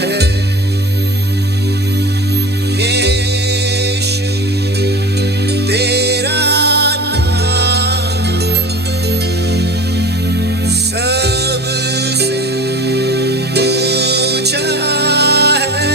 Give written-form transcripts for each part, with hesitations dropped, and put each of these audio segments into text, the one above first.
है। यीशु तेरा नाम सबसे ऊंचा है।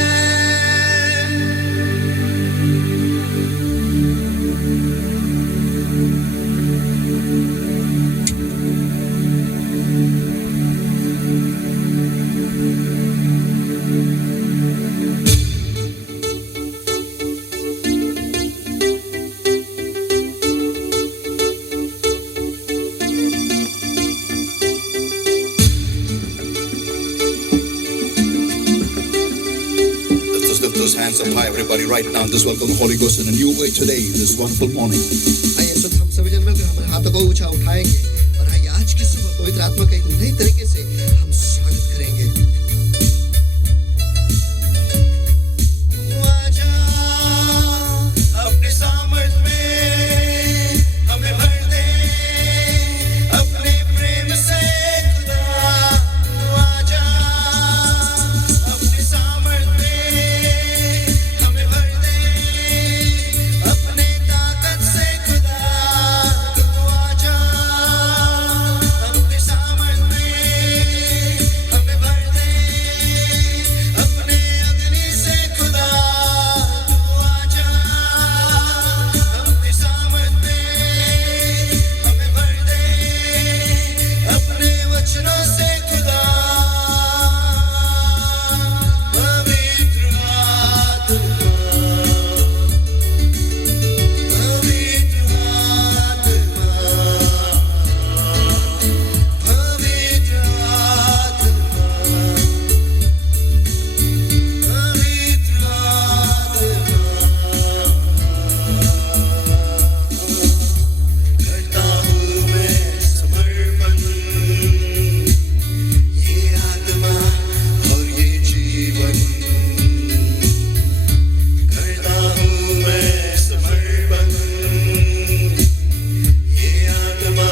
Let's just lift those hands up high, everybody, right now. Just welcome the Holy Ghost in a new way today, this wonderful morning. आइए इस वक्त हम सभी जन मिलकर हमारे हाथों को ऊंचा उठाएंगे और आइए आज की सुबह पवित्र आत्मा का एक नई तरीके से हम स्वागत करेंगे। तू आजा अपने सामर्थ में हमें भर दे अपने प्रेम से खुदा। तू आजा अपने सामर्थ में हमें भर दे अपने ताकत से खुदा। तू आजा अपने सामर्थ में हमें भर दे अपने अग्नि से खुदा। तू आजा अपने सामर्थ में हमें भर दे अपने वचनों से खुदा। पवित्र आत्मा, पवित्र आत्मा, पवित्र आत्मा, पवित्र आत्मा। करता हूँ मैं समर्पण ये आत्मा और ये जीवन। करता हूँ मैं समर्पण ये आत्मा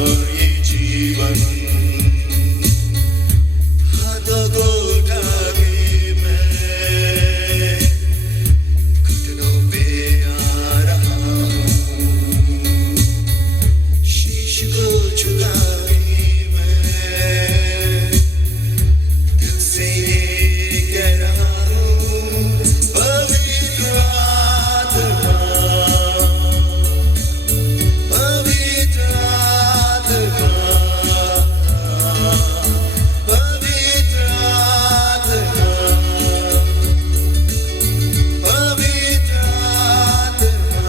और ये जीवन। हाथों को उठा के मैं घुटनों पे आ रहा हूँ। शीश को झुका के मैं दिल से ये कह रहा हूँ। पवित्र आत्मा, पवित्र आत्मा, पवित्र आत्मा, पवित्र आत्मा,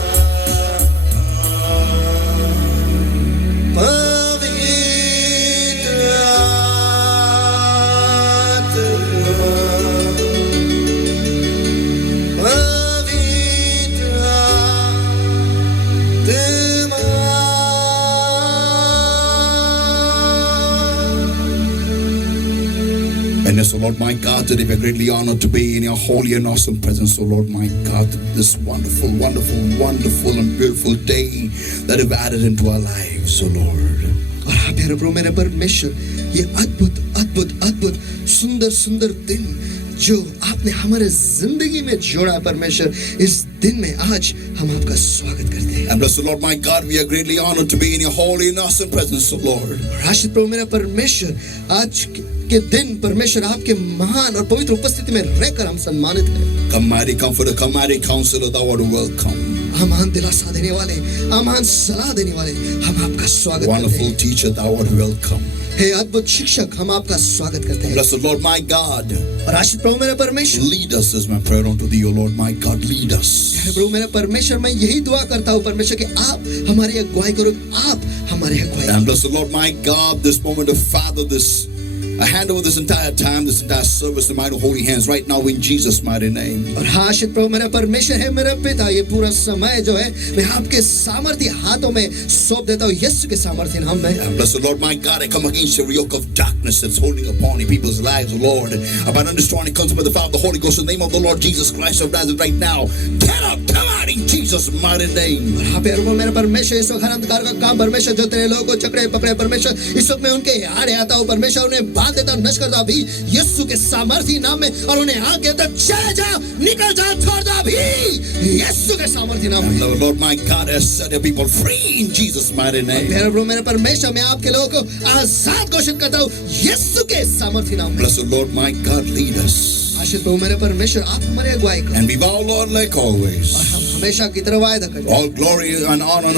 पवित्र And yes, O Lord my God, today we're greatly honored to be in your holy and awesome presence, O Lord my God, this wonderful, wonderful, wonderful and beautiful day that you've added into our lives, O Lord. और हाँ प्यारे प्रभु मेरे परमेश्वर, ये अद्भुत अद्भुत अद्भुत सुंदर सुंदर दिन जो आपने हमारे जिंदगी में जोड़ा है परमेश्वर, इस दिन में आज हम आपका स्वागत करते हैं। And bless the Lord my God, we are greatly honored to be in your holy and awesome presence, O Lord. और आशीष प्रभु मेरा परमेश्वर, आज के दिन परमेश्वर आपके महान और पवित्र उपस्थिति में रहकर हम सम्मानित हैं। Come mighty comforter, come mighty counselor, thou art welcome. अमान दिलासा देने वाले, अमान सलाह देने वाले, हम आपका स्वागत करते Wonderful हैं। teacher, thou art welcome. हे अद्भुत शिक्षक, हम आपका स्वागत करते हैं। Bless the Lord my God. और आशीष प्रभु मेरे परमेश्वर, Lead us is my prayer unto thee, O Lord my God. Lead us. हे प्रभु मेरे परमेश्वर, मैं यही दुआ करता हूँ परमेश्वर कि आप हमारी अगुवाई करो, आप हमारी अगुवाई And bless the Lord my God, this moment of Father, this I hand over this entire time, this entire service to my holy hands right now in Jesus' mighty name. और हाँ आशीष प्रभु मेरा परमेश्वर है, मेरा पिता, ये पूरा समय जो है मैं आपके सामर्थ्य हाथों में सौंप देता हूँ, यीशु के सामर्थ्य नाम में। And bless the Lord my God, I come against every yoke of darkness that's holding upon your people's lives, O Lord. About understanding comes by the Father, the Holy Ghost, in the name of the Lord Jesus Christ of Nazareth right now. Get up, come out in Jesus' mighty name. और हाँ प्यारे प्रभु मेरा परमेश्वर, इस वक्त हर अंधकार का काम परमेश्वर जो तेरे लोगों को चकड़े पकड़े परमेश्वर, इस वक्त मैं उनके आड़े आता हूँ परमेश्वर, उन्हें बांध देता हूँ, नष्ट कर दो अभी यीशु के सामर्थी नाम में, और उन्हें आगे तक चले जाओ, निकल जाओ, छोड़ दो अभी यीशु के सामर्थी नाम And में। the Lord my God has set your people free in Jesus' mighty name. मेरा प्रभु मेरा परमेश्वर, मैं आपके लोगों को आजाद घोषित करता हूँ यीशु के सामर्थी नाम में। Blessed Lord my God, lead us. आशीष प्रभु मेरे परमेश्वर, आप हमारे अगुवाई करो, And we vow, Lord, like always, और हम हमेशा की तरह वायदा करते हैं all glory and honor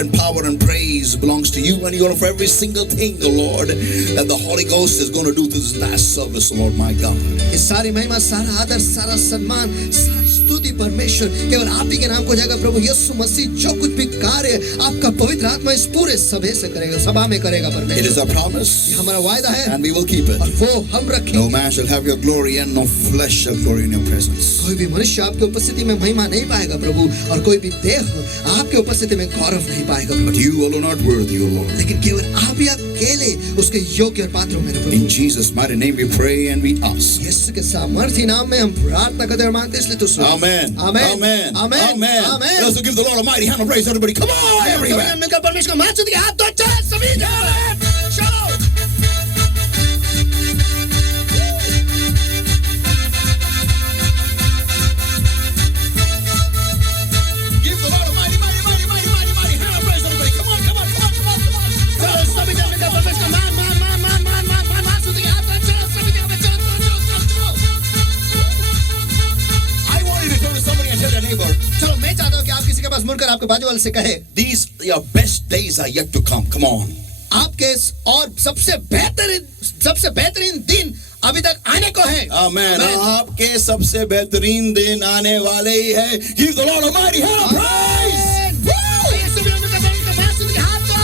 and power and praise belongs to you, and you are for every single thing, the Lord, that the Holy Ghost is going to do through this last service, Lord my God. ये सारी महिमा, सारा आदर, सारा सम्मान, सारी स्तुति परमेश्वर केवल आप ही के नाम को जाएगा। प्रभु यीशु मसीह जो कुछ भी कार्य आपका पवित्र आत्मा इस पूरे सभा से करेगा, सभा में करेगा It is परमेश्वर। a promise, ये हमारा वायदा है and we will keep और it. वो हम No रखेंगे। man shall have your glory, and no flesh shall glory in your presence. कोई भी मनुष्य आपकी उपस्थिति में महिमा नहीं पाएगा प्रभु, और कोई भी देह आपकी उपस्थिति में गौरव नहीं पाएगा But Prabhu, you alone are worthy, O Lord. लेकिन केवल आप ही अकेले उसके योग्य और पात्र हो मेरे In Prabhu. Jesus' mighty name we pray and we ask. यीशु के सामर्थी नाम में हम प्रार्थना करते और मांगते, इसलिए तो सुनो। Amen. Amen, Amen. Amen, Amen. Amen. Let's give the Lord a mighty hand of praise, everybody. Come on, everywhere. मिलकर परमेश्वर को महास्तुति के हाथ दो, चलो सभी जाओ, चलो। Give the Lord a mighty hand of praise, everybody. Come on. चलो सभी जाओ, मिलकर परमेश्वर को मान महास्तुति के हाथ दो, चलो सभी जाओ, चलो। I want you to turn to somebody and tell their neighbor, चलो मैं चाहता हूँ कि आप किसी के पास मुड़कर आपके बाजू वाले से कहे, these your best days are yet to come. Come on. आपके और सबसे बेहतरीन दिन अभी तक आने को है। Amen. आपके सबसे बेहतरीन दिन आने वाले ही है. Give the Lord a mighty hand of praise. यीशु में उनका महास्तुति के हाथ दो।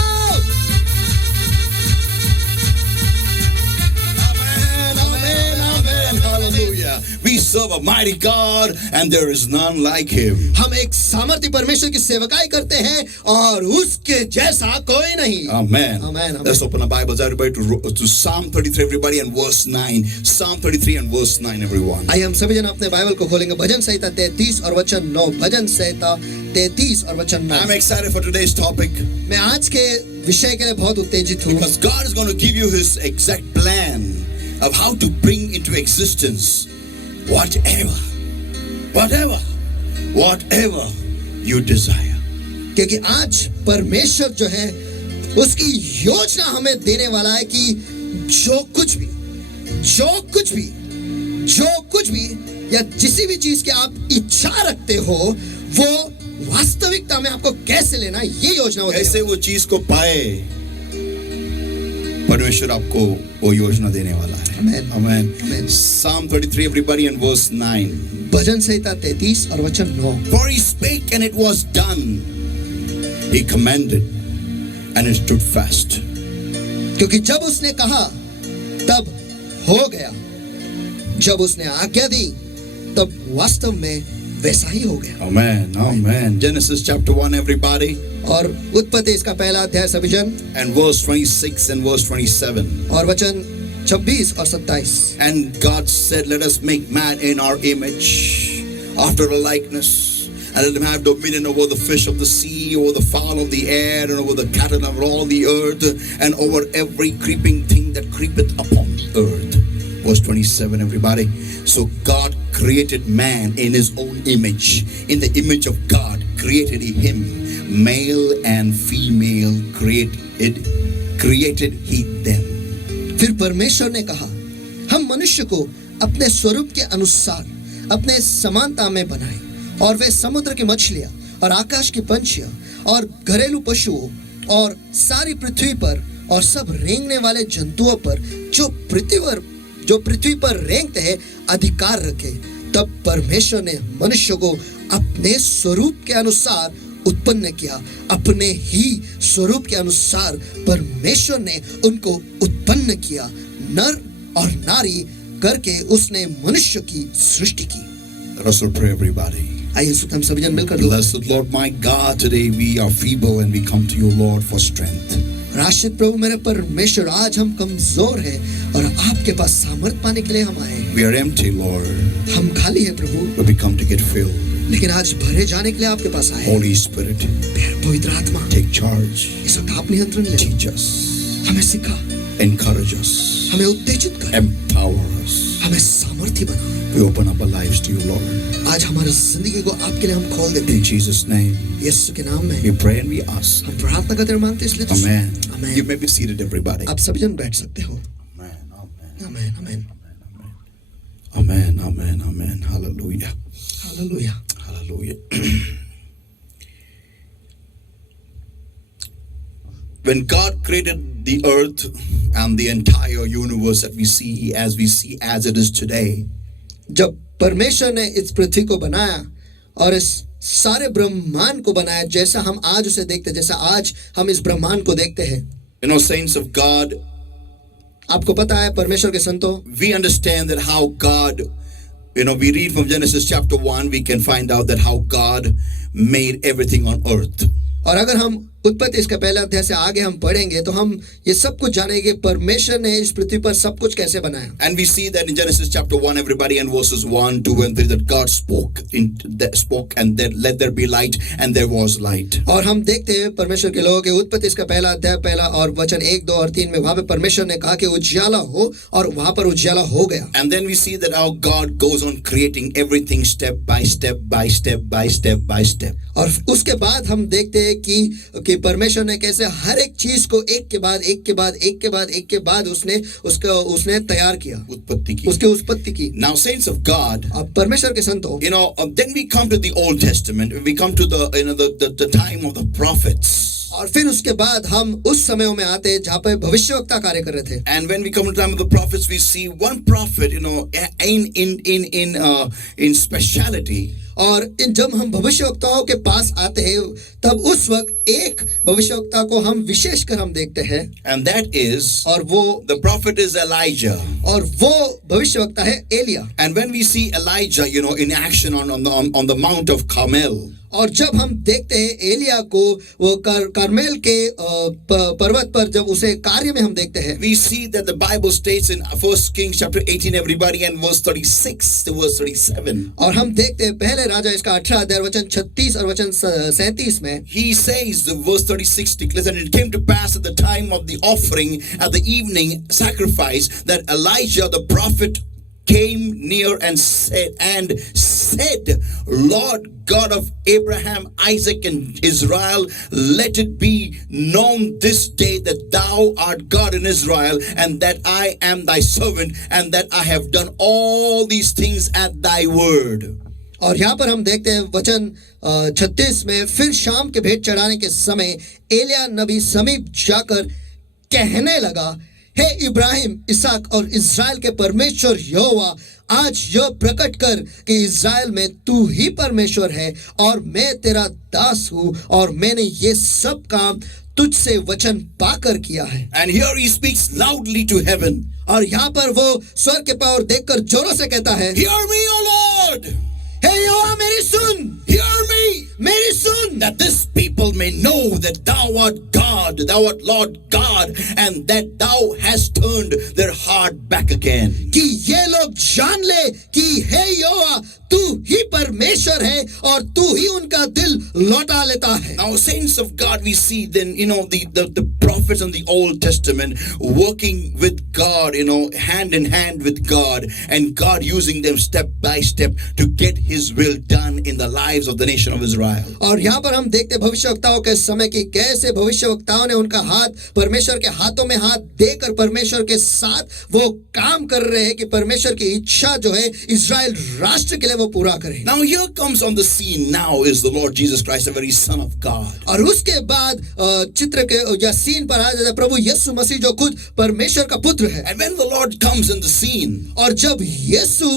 Amen. Hallelujah. We serve a mighty God, and there is none like Him. हम एक सामर्थी परमेश्वर की सेवकाई करते हैं और उसके जैसा कोई नहीं। Amen. Amen. Let's open our Bibles, everybody, to Psalm 33, everybody, and verse 9. Psalm 33 and verse 9, everyone. आइए हम सभी जन अपने बाइबल को खोलेंगे, भजन संहिता 33 और वचन 9। भजन संहिता 33 और वचन 9। I'm excited for today's topic मैं आज के विषय के लिए बहुत उत्तेजित हूँ, because God is going to give you His exact plan of how to bring into existence whatever you desire. क्योंकि आज परमेश्वर जो है उसकी योजना हमें देने वाला है कि जो कुछ भी या जिसी भी चीज की आप इच्छा रखते हो वो वास्तविकता में आपको कैसे लेना, ये योजना होती कैसे है। वो चीज को पाए, परमेश्वर आपको वो योजना देने वाला है. Amen. Amen. Amen. Psalm 33, everybody, and verse 9. भजन संहिता 33 और वचन 9। For he spake and it was done. He commanded and it stood fast. क्योंकि जब उसने कहा तब हो गया, जब उसने आज्ञा दी तब वास्तव में वैसा ही हो गया। Amen. Amen. Genesis chapter 1, everybody, और उत्पत्ति इसका पहला अध्याय सभी जन, and verse 26 and verse 27. और वचन 26 और 27। And God said, let us make man in our image, after a likeness, and let him have dominion over the fish of the sea, over the fowl of the air, and over the cattle of all the earth, and over every creeping thing that creepeth upon the earth. Verse 27, everybody. So God created man in his own image. In the image of God created he him. Male and female created he them. फिर परमेश्वर ने कहा, हम मनुष्य को अपने स्वरूप के अनुसार अपने समानता में बनाए, और वे समुद्र की मछलियां और आकाश की पंछियां और घरेलू पशुओं और सारी पृथ्वी पर और सब रेंगने वाले जंतुओं पर जो पृथ्वी पर रेंगते हैं अधिकार रखे। तब परमेश्वर ने मनुष्य को अपने स्वरूप के अनुसार उत्पन्न किया, अपने ही स्वरूप के अनुसार परमेश्वर ने उनको उत्पन्न किया, नर और नारी करके उसने मनुष्य की सृष्टि की। Let us pray, everybody. आइए हम सभी जन मिलकर दुआ। Blessed Lord my God, today we are feeble and we come to you, Lord, for strength. Rashid प्रभु मेरे परमेश्वर, आज हम कमजोर हैं और आपके पास सामर्थ पाने के लिए हम आए हैं। We are empty, Lord, हम खाली हैं प्रभु, but we come to get filled. लेकिन आज भरे जाने के लिए आपके पास आए हैं। Holy Spirit, पवित्र आत्मा, take charge. इस वक्त आप नियंत्रण ले, Teach us. हमें सिखा, encourage us, हमें उत्तेजित कर, empower us. हमें सामर्थ्य बनाओ. We open up our lives to you, Lord. आज हमारी जिंदगी को आपके लिए हम खोल देते In हैं. Jesus' name, यीशु के नाम में we pray and we ask. हम प्रार्थना करते और मांगते हैं, इसलिए तो Amen. Amen. You may be seated, everybody. आप सभी जन बैठ सकते हो. Amen. Amen. Amen, amen, Amen. Amen. Amen. Hallelujah. Hallelujah. Hallelujah. When God created the earth and the entire universe that we see as it is today, जब परमेश्वर ने इस पृथ्वी को बनाया और इस सारे ब्रह्मांड को बनाया, जैसा हम आज उसे देखते हैं, जैसा आज हम इस ब्रह्मांड को देखते हैं. you know, saints of God, आपको पता है परमेश्वर के संतों, we understand that how God, you know, we read from Genesis chapter 1, we can find out that how God made everything on earth. और अगर हम उत्पत्ति इसका पहला अध्याय से आगे हम पढ़ेंगे तो हम ये सब कुछ जानेंगे परमेश्वर ने इस पृथ्वी पर सब कुछ कैसे बनाया. And we see that in Genesis chapter 1, everybody, in verses 1, 2, and 3, that God spoke and then let there be light, and there was light. और हम देखते हैं परमेश्वर के लोगों के उत्पत्ति इसका पहला अध्याय पहला और वचन 1, 2 और 3 में वहां पे परमेश्वर ने कहा कि उजियाला हो और वहां पर उजियाला हो गया. And then we see that how God goes on creating everything step by step by step by step by step. और उसके बाद हम देखते हैं कि परमेश्वर ने कैसे हर एक चीज को एक के बाद एक के बाद एक के बाद एक के बाद उसने तैयार किया, उत्पत्ति की. उसकी उत्पत्ति की. Now, saints of God, अब परमेश्वर के संतों, you know, then we come to the Old Testament. We come to the, you know, the time of the prophets. और फिर उसके बाद हम उस समय में आते हैं जहाँ पे भविष्यवक्ता कार्य कर रहे थे. And when we come to the time of the prophets, we see one prophet, you know, in speciality. और जब हम भविष्यवक्ताओं के पास आते हैं तब उस वक्त एक भविष्यवक्ता को हम विशेषकर हम देखते हैं. And that is, और वो the prophet is Elijah. और वो भविष्यवक्ता है Elia. And when we see Elijah, you know, in action on the Mount of Carmel. और जब हम देखते हैं एलिया को वो कार्मेल के पर्वत पर जब उसे कार्य में हम देखते हैं, we see that the Bible states in 1 Kings chapter 18, everybody, and verse 36 to verse 37. और हम देखते हैं पहले राजा इसका 18 अध्याय वचन 36 और वचन 37 में He says, the verse 36 declares, and it came to pass at the time of the offering at the evening sacrifice that Elijah the prophet came near and said, Lord God of Abraham, Isaac, and Israel, let it be known this day that thou art God in Israel, and that I am thy servant, and that I have done all these things at thy word. और यहाँ पर हम देखते हैं वचन 36 में, फिर शाम के भेंट चढ़ाने के समय एलिया नबी समीप जाकर कहने लगा, हे इब्राहिम, इसहाक और इज़राइल के परमेश्वर यहोवा, आज यह प्रकट कर कि इज़राइल में तू ही परमेश्वर है और मैं तेरा दास हूँ और मैंने ये सब काम तुझसे वचन पाकर किया है. And here he speaks loudly to heaven. और यहाँ पर वो स्वर्ग के पार देखकर जोरों से कहता है, Hear me, O Lord. हे यहोवा मेरी सुन, Hear me. मेरी सुन, That this people may know that thou art God, thou art Lord God, and that thou hast turned their heart back again. कि ये लोग जान ले कि हे यहोवा तू ही परमेश्वर है और तू ही उनका दिल लौटा लेता है. Now, saints of God, we see then, you know, the prophets in the Old Testament working with God, you know, hand in hand with God, and God using them step by step to get his will done in the lives of the nation of Israel. और यहाँ पर हम देखते हैं भविष्यवक्ताओं के समय की कैसे भविष्यवक्ताओं ने उनका हाथ परमेश्वर के हाथों में हाथ देकर परमेश्वर के साथ वो काम कर रहे हैं कि परमेश्वर की इच्छा जो है इज़राइल राष्ट्र के लिए वो पूरा करें. Now here comes on the scene now is the Lord Jesus Christ, the very Son of God. और उसके बाद चित्र के या सीन पर आ जाता है प्रभु यीशु मसीह जो खुद परमेश्वर का पुत्र है. And when the Lord comes in the scene, और जब यीशु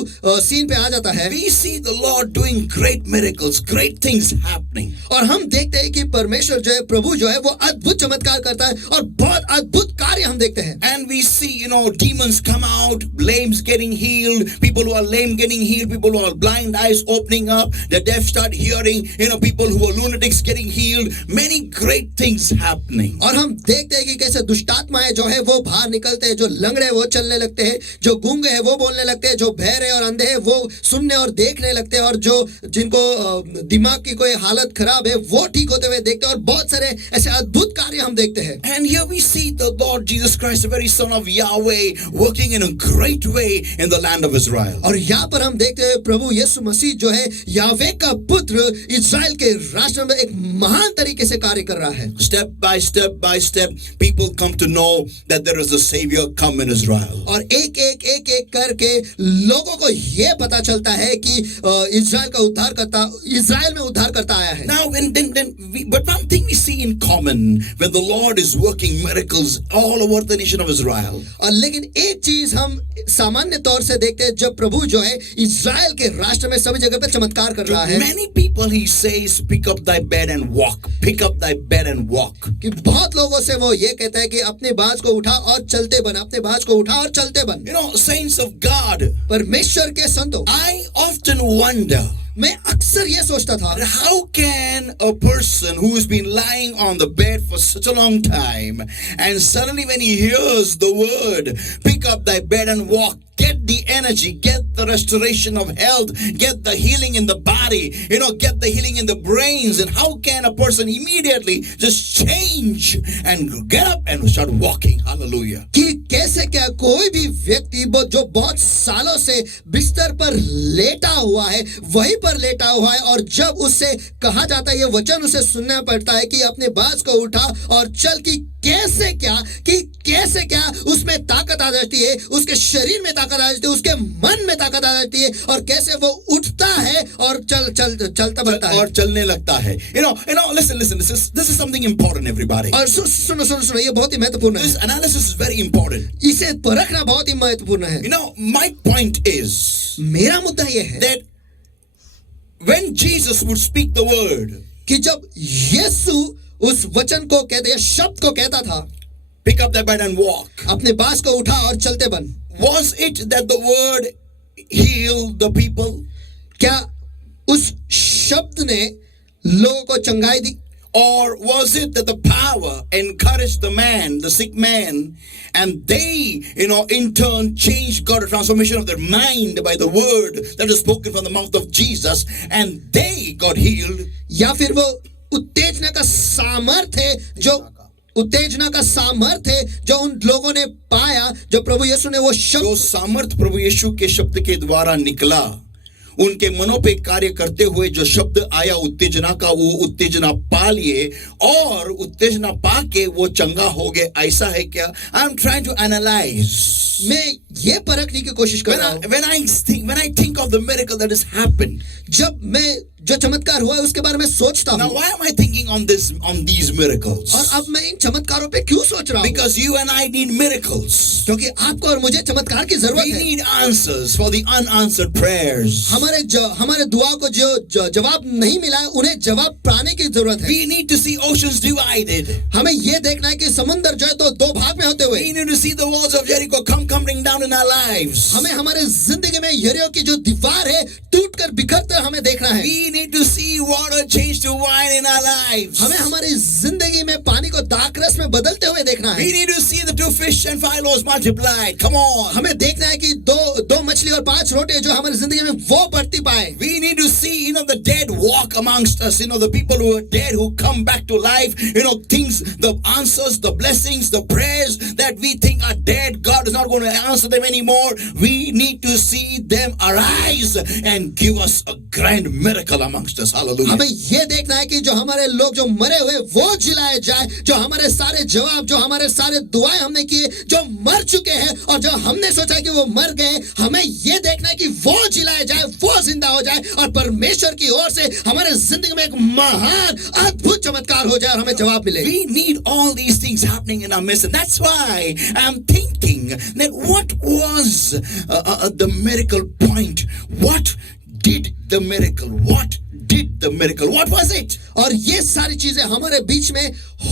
सीन पे आ जाता है, we see the Lord doing great miracles, great things happening. और हम देखते हैं कि परमेश्वर जो है प्रभु जो है वो अद्भुत चमत्कार करता है और बहुत अद्भुत कार्य हम देखते हैं. And we see, you know, demons come out, lames getting healed, people who are lame getting healed, people who are blind eyes opening up, the deaf start hearing, you know, people who who were lunatics getting healed, many great things happening. और हम देखते हैं कि कैसे दुष्टात्माएं जो है वो बाहर निकलते हैं, जो लंगड़े हैं वो चलने लगते हैं, जो गूंगे हैं वो बोलने लगते हैं, जो बहरे और अंधे हैं वो सुनने और देखने लगते हैं, और जो जिनको दिमाग की कोई हालत खराब है वो ठीक होते हुए देखते हैं, और बहुत सारे ऐसे अद्भुत कार्य हम देखते हैं. And here we see the Lord Jesus Christ, the very Son of Yahweh, working in a great way in the land of Israel. और यहाँ पर हम देखते हैं प्रभु यीशु मसीह जो है यावे का पुत्र इज़राइल के राष्ट्र में एक महान तरीके से कार्य कर रहा है. Step by step, people come to know that there is a Savior come in Israel. और एक एक करके लोगों को ये पता चलता है कि इज़राइल का उद्धारकर्ता इज़राइल में उद्धारकर्ता आया है. Now, but one thing we see in common when the Lord is working miracles all over the nation of Israel. और लेकिन एक चीज हम सामान्य तौर से देखते हैं, जब प्रभु जो है इज़राइल के राष्ट्र में सभी जगह पे चमत्कार कर रहा To है. many people he says, pick up thy bed and walk. Pick up thy bed and walk. कि बहुत लोगों से वो ये कहता है कि अपने बाज को उठा और चलते बन, अपने बाज को उठा और चलते बन. You know, saints of God, परमेश्वर के संतों, I often wonder, मैं अक्सर ये सोचता था, how can a person who has been lying on the bed for such a long time and suddenly when he hears the word, pick up thy bed and walk, get the energy, get the restoration of health, get the healing in the body, get the healing in the brains, and how can a person immediately just change and get up and start walking? Hallelujah. कि कैसे क्या कोई भी व्यक्ति जो बहुत सालों से बिस्तर पर लेटा हुआ है, वहीं पर लेटा हुआ है, और जब उससे कहा जाता है, ये वचन उसे सुनना पड़ता है कि अपने बाज को उठा और चल, कि कैसे क्या उसमें ताकत आ जाती है, उसके शरीर में ताकत आ जाती है, उसके मन में ताकत आ जाती है, और कैसे वो उठता है और चलता बनता है और चलने लगता है. Listen, this is something important, everybody. और सुनो, ये बहुत ही महत्वपूर्ण है. This analysis is very important. इसे परखना बहुत ही महत्वपूर्ण है. My point is, मेरा मुद्दा ये है that when Jesus would speak the word, कि जब यीशु उस वचन को कहते, या शब्द को कहता था, pick up thy bed and walk, अपने बाज को उठा और चलते बन, was it that the word healed the people? क्या उस शब्द ने लोगों को चंगाई दी? Or was it that the power encouraged the sick man, and they, in turn changed, got a transformation of their mind by the word that was spoken from the mouth of Jesus, and they got healed? या फिर वो उत्तेजना का सामर्थ्य जो उन लोगों ने पाया, जो प्रभु यीशु ने वो शब्द, जो सामर्थ प्रभु यीशु के शब्द के द्वारा निकला, उनके मनों पे कार्य करते हुए जो शब्द आया उत्तेजना का, वो उत्तेजना पा लिए और उत्तेजना पा के वो चंगा हो गए. ऐसा है क्या? I am trying to analyse. मैं ये परखने की कोशिश कर रहा हूं. When I think of the miracle that has happened, जब मैं जो चमत्कार हुआ है उसके बारे में सोचता now हूं. why am I thinking on these miracles? और अब मैं इन चमत्कारों पे क्यों सोच रहा हूं? Because you and I need miracles. क्योंकि आपको और मुझे चमत्कार की जरूरत We है. need answers for the unanswered prayers. हमारे दुआ को जो जवाब नहीं मिला है, उन्हें जवाब पाने की जरूरत है. We need to see oceans divided. हमें ये देखना है कि समुद्र जो है तो दो भाग में होते हुए, We need to see the walls of Jericho coming down in our lives. हमें हमारे जिंदगी में यरीहो की जो दीवार है टूटकर बिखरते हमें देखना है. We need to see water change to wine in our lives. हमें हमारी जिंदगी में पानी को दाखरस में बदलते हुए देखना है. We need to see the 2 fish and 5 loaves multiplied. Come on. हमें देखना है कि दो मछली और 5 रोटी जो हमारी जिंदगी में वो बढ़ती पाए. We need to see, the dead walk amongst us. The people who are dead who come back to life. Things, the answers, the blessings, the prayers that we think are dead, God is not going to answer them anymore. We need to see them arise and give us a grand miracle amongst us. Hallelujah. हमें ये देखना है कि जो हमारे लोग जो मरे हुए वो जिलाए जाए, जो हमारे सारे जवाब, जो हमारे सारे दुआएं हमने किए, जो मर चुके हैं और जो हमने सोचा कि वो मर गए, हमें ये देखना है कि वो जिलाए जाए, वो जिंदा हो जाए, और परमेश्वर की ओर से हमारे जिंदगी में एक महान अद्भुत चमत्कार हो जाए और हमें जवाब मिले. We need all these things happening in our midst, and that's why I'm thinking that what was the miracle point? What did the miracle? What did the miracle. What was it? और ये सारी चीजें हमारे बीच में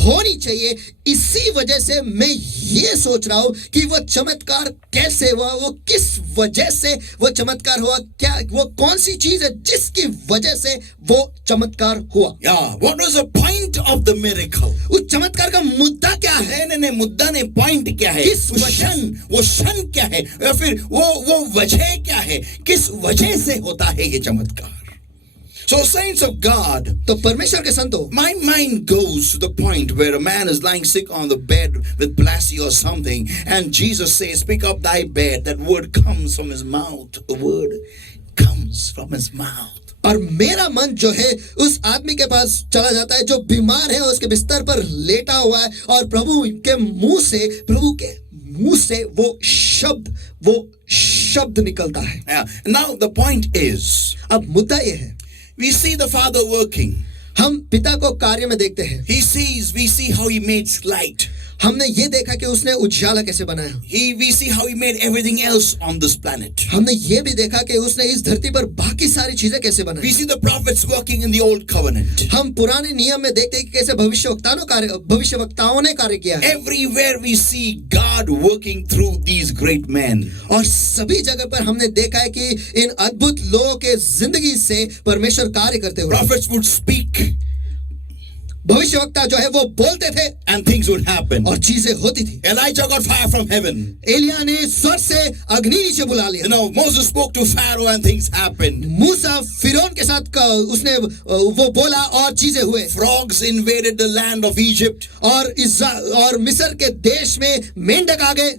होनी चाहिए. इसी वजह से मैं ये सोच रहा हूं कि वो चमत्कार कैसे हुआ, वो किस वजह से वो चमत्कार हुआ, क्या वो कौन सी चीज है जिसकी वजह से वो चमत्कार हुआ. Yeah, what was the point of the miracle? उस चमत्कार का मुद्दा क्या है? नहीं, मुद्दा नहीं, पॉइंट क्या है? किस वो क्षण क्या है, या फिर वो वजह क्या है, किस वजह से होता है ये चमत्कार? So saints of God, तो परमेश्वर के संतों, my mind goes to the point where a man is lying sick on the bed with palsy or something, and Jesus says, "Pick up thy bed." That word comes from his mouth. The word comes from his mouth. और मेरा मन जो है उस आदमी के पास चला जाता है जो बीमार है, उसके बिस्तर पर लेटा हुआ है, और प्रभु के मुंह से वो शब्द निकलता है. Yeah. Now the point is, अब मुद्दा ये है, we see the Father working. हम पिता को कार्य में देखते हैं. We see how he made light. हमने ये देखा कि उसने उजाला कैसे बनाया. We see how he made everything else on this planet. हमने ये भी देखा कि उसने इस धरती पर बाकी सारी चीजें कैसे बनाई. We see the prophets working in the old covenant. हम पुराने नियम में देखते हैं कि कैसे भविष्यवक्ताओं ने कार्य किया है. Everywhere we see God working through these great men. और सभी जगह पर हमने देखा है कि इन अद्भुत लोगों के जिंदगी से परमेश्वर कार्य करते हुए. Prophets would speak. भविष्यवक्ता जो है वो बोलते थे and things would happen. और चीजें होती थी. Elijah got fire from heaven. Elia ने स्वर्ग से अग्नि नीचे बुला लिया. You know, Moses spoke to Pharaoh and things happened. मूसा फिरौन के साथ उसने वो बोला और चीजें हुए. Frogs invaded the land of Egypt. और मिस्र के देश में मेंढक आ गए.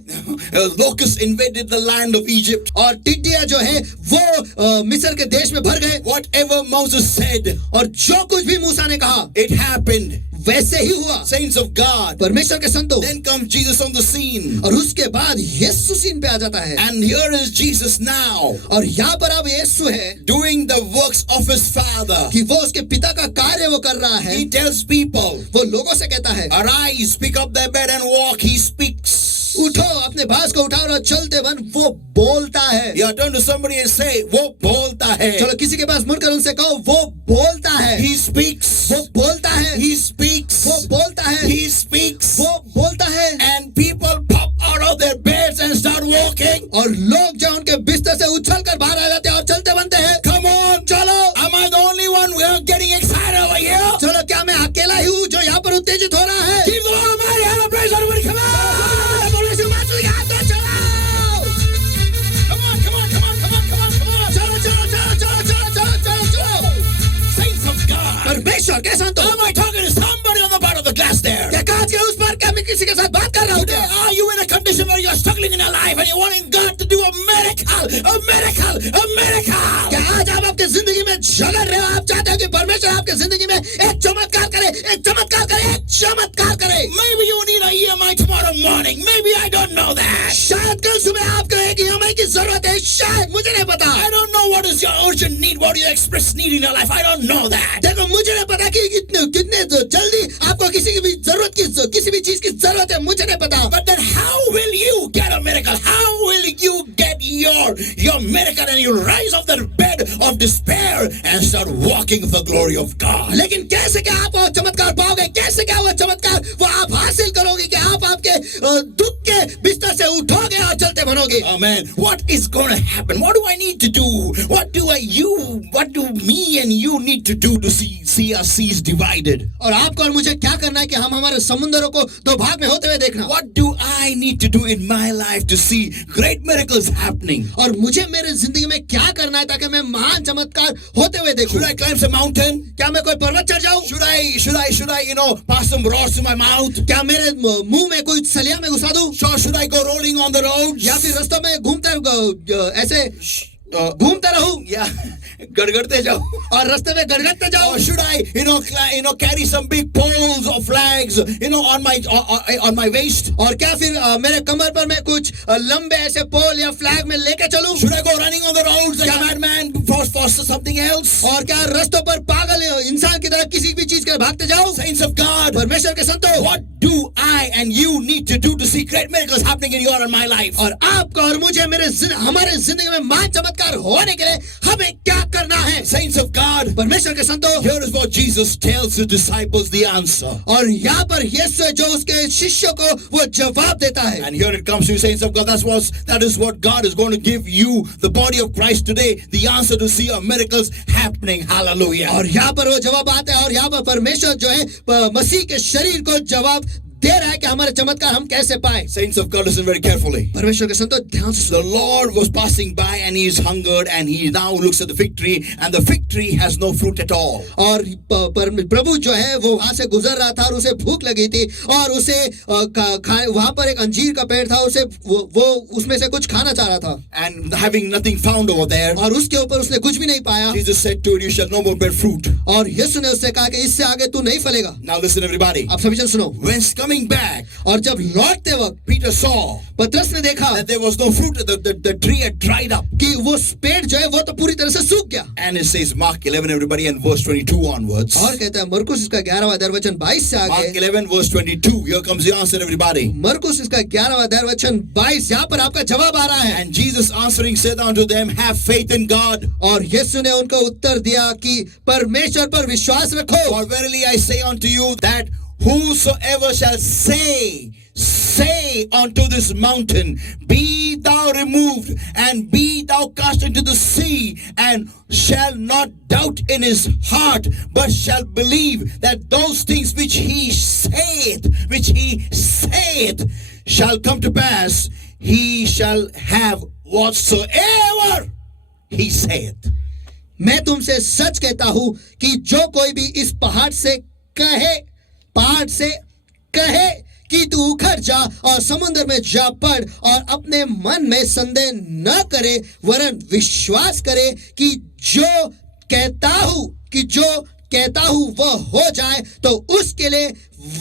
Locusts invaded the land of Egypt. और टिड्डियां जो है वो मिस्र के देश में भर गए. Whatever Moses said, और जो कुछ भी मूसा ने कहा, it happened. वैसे ही हुआ. Saints of God, परमेश्वर के संतों, then comes Jesus on the scene. और उसके बाद यीशु सीन पे आ जाता है. And here is Jesus now. और यहाँ पर अब यीशु है, doing the works of his Father. कि वो उसके पिता का कार्य वो कर रहा है. He tells people, वो लोगों से कहता है, arise, pick up their bed and walk. He speaks. उठो, अपने बांस को उठाओ और चलते बन. वो बोलता है. Yeah, turn to somebody and say, वो बोलता है. चलो किसी के पास मुड़कर उनसे कहो, वो बोलता है. He speaks. वो बोलता है. He speaks. वो बोलता है. He speaks. वो बोलता है. And people pop out of their beds and start walking. और लोग जो उनके बिस्तर से उछल कर बाहर आ जाते हैं और चलते बनते हैं. Come on, चलो. Am I the only one who are getting excited over here? चलो, क्या मैं अकेला ही हूँ जो यहाँ पर उत्तेजित हो रहा है? Give the Lord a mighty hand of praise, everybody, come on! परमेश्वर के संतों, Am I talking to somebody on the part of the glass there? क्या कांच के उस पार क्या मैं किसी के साथ बात कर रहा हूँ? Today, are you in a condition where you're struggling in your life and you're wanting God to do a miracle? A miracle! A miracle! क्या आज आप आपके जिंदगी में झगड़ रहे हो? आप चाहते हो कि परमेश्वर आपके जिंदगी में एक चमत्कार करे, एक चमत्कार करे, एक चमत्कार करे. Maybe you need a EMI tomorrow morning. Maybe I don't know that. शायद कल सुबह आपको एक EMI की जरूरत है. शायद, मुझे नहीं पता. I don't know what is your urgent need, what do you express need in your life. I don't know that. देखो, मुझे नहीं पता कि कितने जल्दी आपको किसी भी चीज की जरूरत है. मुझे नहीं पता. But then how will you get a miracle? How will you get your miracle and you rise off the bed of despair and start walking in the glory of God? लेकिन कैसे क्या आप वो चमत्कार पाओगे? कैसे क्या वो चमत्कार वो आप हासिल करोगे कि आप आपके दुख के बिस्तर से उठोगे और चलते बनोगे? Amen. What is going to happen? What do I need to do? What do me and you need to do to see our seas divided? और आपको और मुझे क्या करना है कि हम हमारे समुद्रों को दो भाग में होते हुए देखना? What do I need to do in my life to see great miracles happening? और मुझे मेरे जिंदगी में क्या करना है ताकि मैं महान चमत्कार होते हुए देखूं? Should I climb some mountain? क्या मैं कोई पर्वत चढ़ जाऊं? Should I pass some rods to my mouth? क्या मेरे मुंह में कोई सलिया में घुसा दूं? Should I go rolling on the roads? या फिर रास्तों में ऐसे घूमते रहूं? या गड़गड़ते जाओ और रास्ते में गड़गड़ते जाओ? Or should I carry some big poles or flags on my waist? और क्या फिर मेरे कमर पर मैं कुछ लंबे ऐसे पोल या फ्लैग में लेके चलूं? Should I go running on the roads like a madman for something else? और क्या रास्तों पर पागल इंसान की तरह किसी भी चीज के भागते जाओ? Saints of God, परमेश्वर के संतों, what do I I and you need to do to see great miracles happening in your and my life. और आपका और मुझे हमारे जिंदगी में महान चमत्कार होने के लिए हमें क्या करना है? Saints of God, परमेश्वर के संतों, here is what Jesus tells the disciples the answer. और यहाँ पर यीशु है जो उसके शिष्यों को वो जवाब देता है. And here it comes to you, saints of God. That is what God is going to give you, the body of Christ today, the answer to see our miracles happening. Hallelujah. और यहाँ पर वो जवाब आता है और यहाँ पर परमेश्वर जो है मसीह के शरीर को जवाब दे रहा है कि हमारे चमत्कार हम कैसे पाए. Saints of God, listen very carefully. परमेश्वर के संतों, ध्यान से The सुनो. Lord was passing by and he is hungered and he now looks at the fig tree and the fig tree has no fruit at all. और प्रभु जो है वो वहां से गुजर रहा था और उसे भूख लगी थी और उसे वहां पर एक अंजीर का पेड़ था, उसे वो उसमें से कुछ खाना चाह रहा था. And having nothing found over there, और उसके ऊपर उसने कुछ भी नहीं पाया. Jesus said to it, you shall no more bear fruit. और यीशु ने उससे कहा कि इससे आगे तू नहीं फलेगा. Now listen everybody. आप सभी जन सुनो. When coming back, और जब लौटते वक्त Peter saw पतरस ने देखा that there was no fruit, the tree had dried up. कि वो पेड़ जो है वो तो पूरी तरह से सूख गया. And it says Mark 11 everybody and verse 22 onwards. और कहता है मरकुस इसका 11वां अध्याय वचन 22 से Mark आगे. 11 verse 22. Here comes the answer everybody. मरकुस इसका 11वां अध्याय वचन 22, यहाँ पर आपका जवाब आ रहा है. And Jesus answering said unto them, have faith in God. और यीशु ने उनको उत्तर दिया कि परमेश्वर पर विश्वास रखो. For verily I say unto you that whosoever shall say unto this mountain, be thou removed and be thou cast into the sea, and shall not doubt in his heart, but shall believe that those things which he saith shall come to pass, he shall have whatsoever he saith. मैं तुमसे सच कहता हूं कि जो कोई भी इस पहाड़ से कहे कि तू उखड़ जा और समुद्र में जा पड़ और अपने मन में संदेह न करे वरन विश्वास करे कि जो कहता हूं वह हो जाए, तो उसके लिए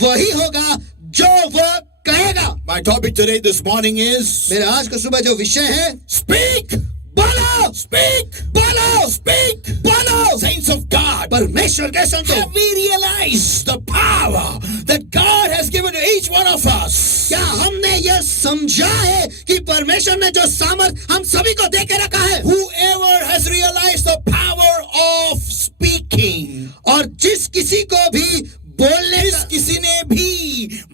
वही होगा जो वह कहेगा. My topic today this morning is मेरे आज का सुबह जो विषय है, speak. बोलो, Speak. बोलो, Speak. बोलो. Saints of God, परमेश्वर के संतों, have we realized the power that God has given to each one of us? क्या हमने यह समझा है कि परमेश्वर ने जो सामर्थ हम सभी को दे के रखा है? Whoever has realized the power of speaking, और जिस किसी को भी किसी ने भी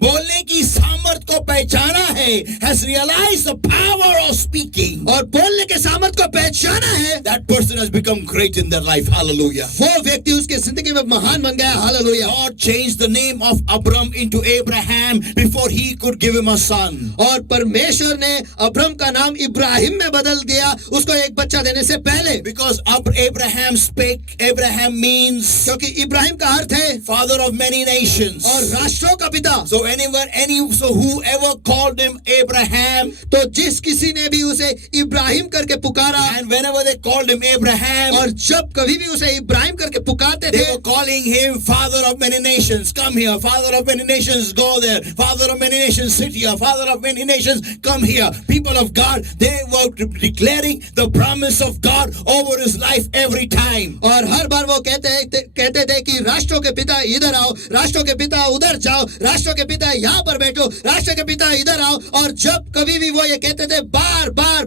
बोलने की सामर्थ को पहचाना है, has realized the power of speaking, और बोलने के सामर्थ को पहचाना है, that person has become great in their life. Hallelujah. वो व्यक्ति उसके जिंदगी में महान बन गया. Hallelujah. God changed the name of Abram into Abraham before he could give him a son. और परमेश्वर ने अब्राम का नाम इब्राहिम में बदल दिया उसको एक बच्चा देने से पहले. Because Abraham means क्योंकि इब्राहिम का अर्थ है father of many nations. और राष्ट्रों का पिता. So whoever called him Abraham, तो जिस किसी ने भी उसे इब्राहिम करके पुकारा, and whenever they called him Abraham, और जब कभी भी उसे इब्राहिम करके पुकारते they थे, were calling him father of many nations. Come here, father of many nations, go there. Father of many nations, sit here. Father of many nations, come here. People of God, they were declaring the promise of God over his life every time. और हर बार वो कहते थे कि राष्ट्रों के पिता इधर आओ, राष्ट्रों के पिता उधर जाओ, राष्ट्रों के पिता यहाँ पर बैठो, राष्ट्र के पिता इधर आओ. और जब कभी भी वो ये कहते थे, बार बार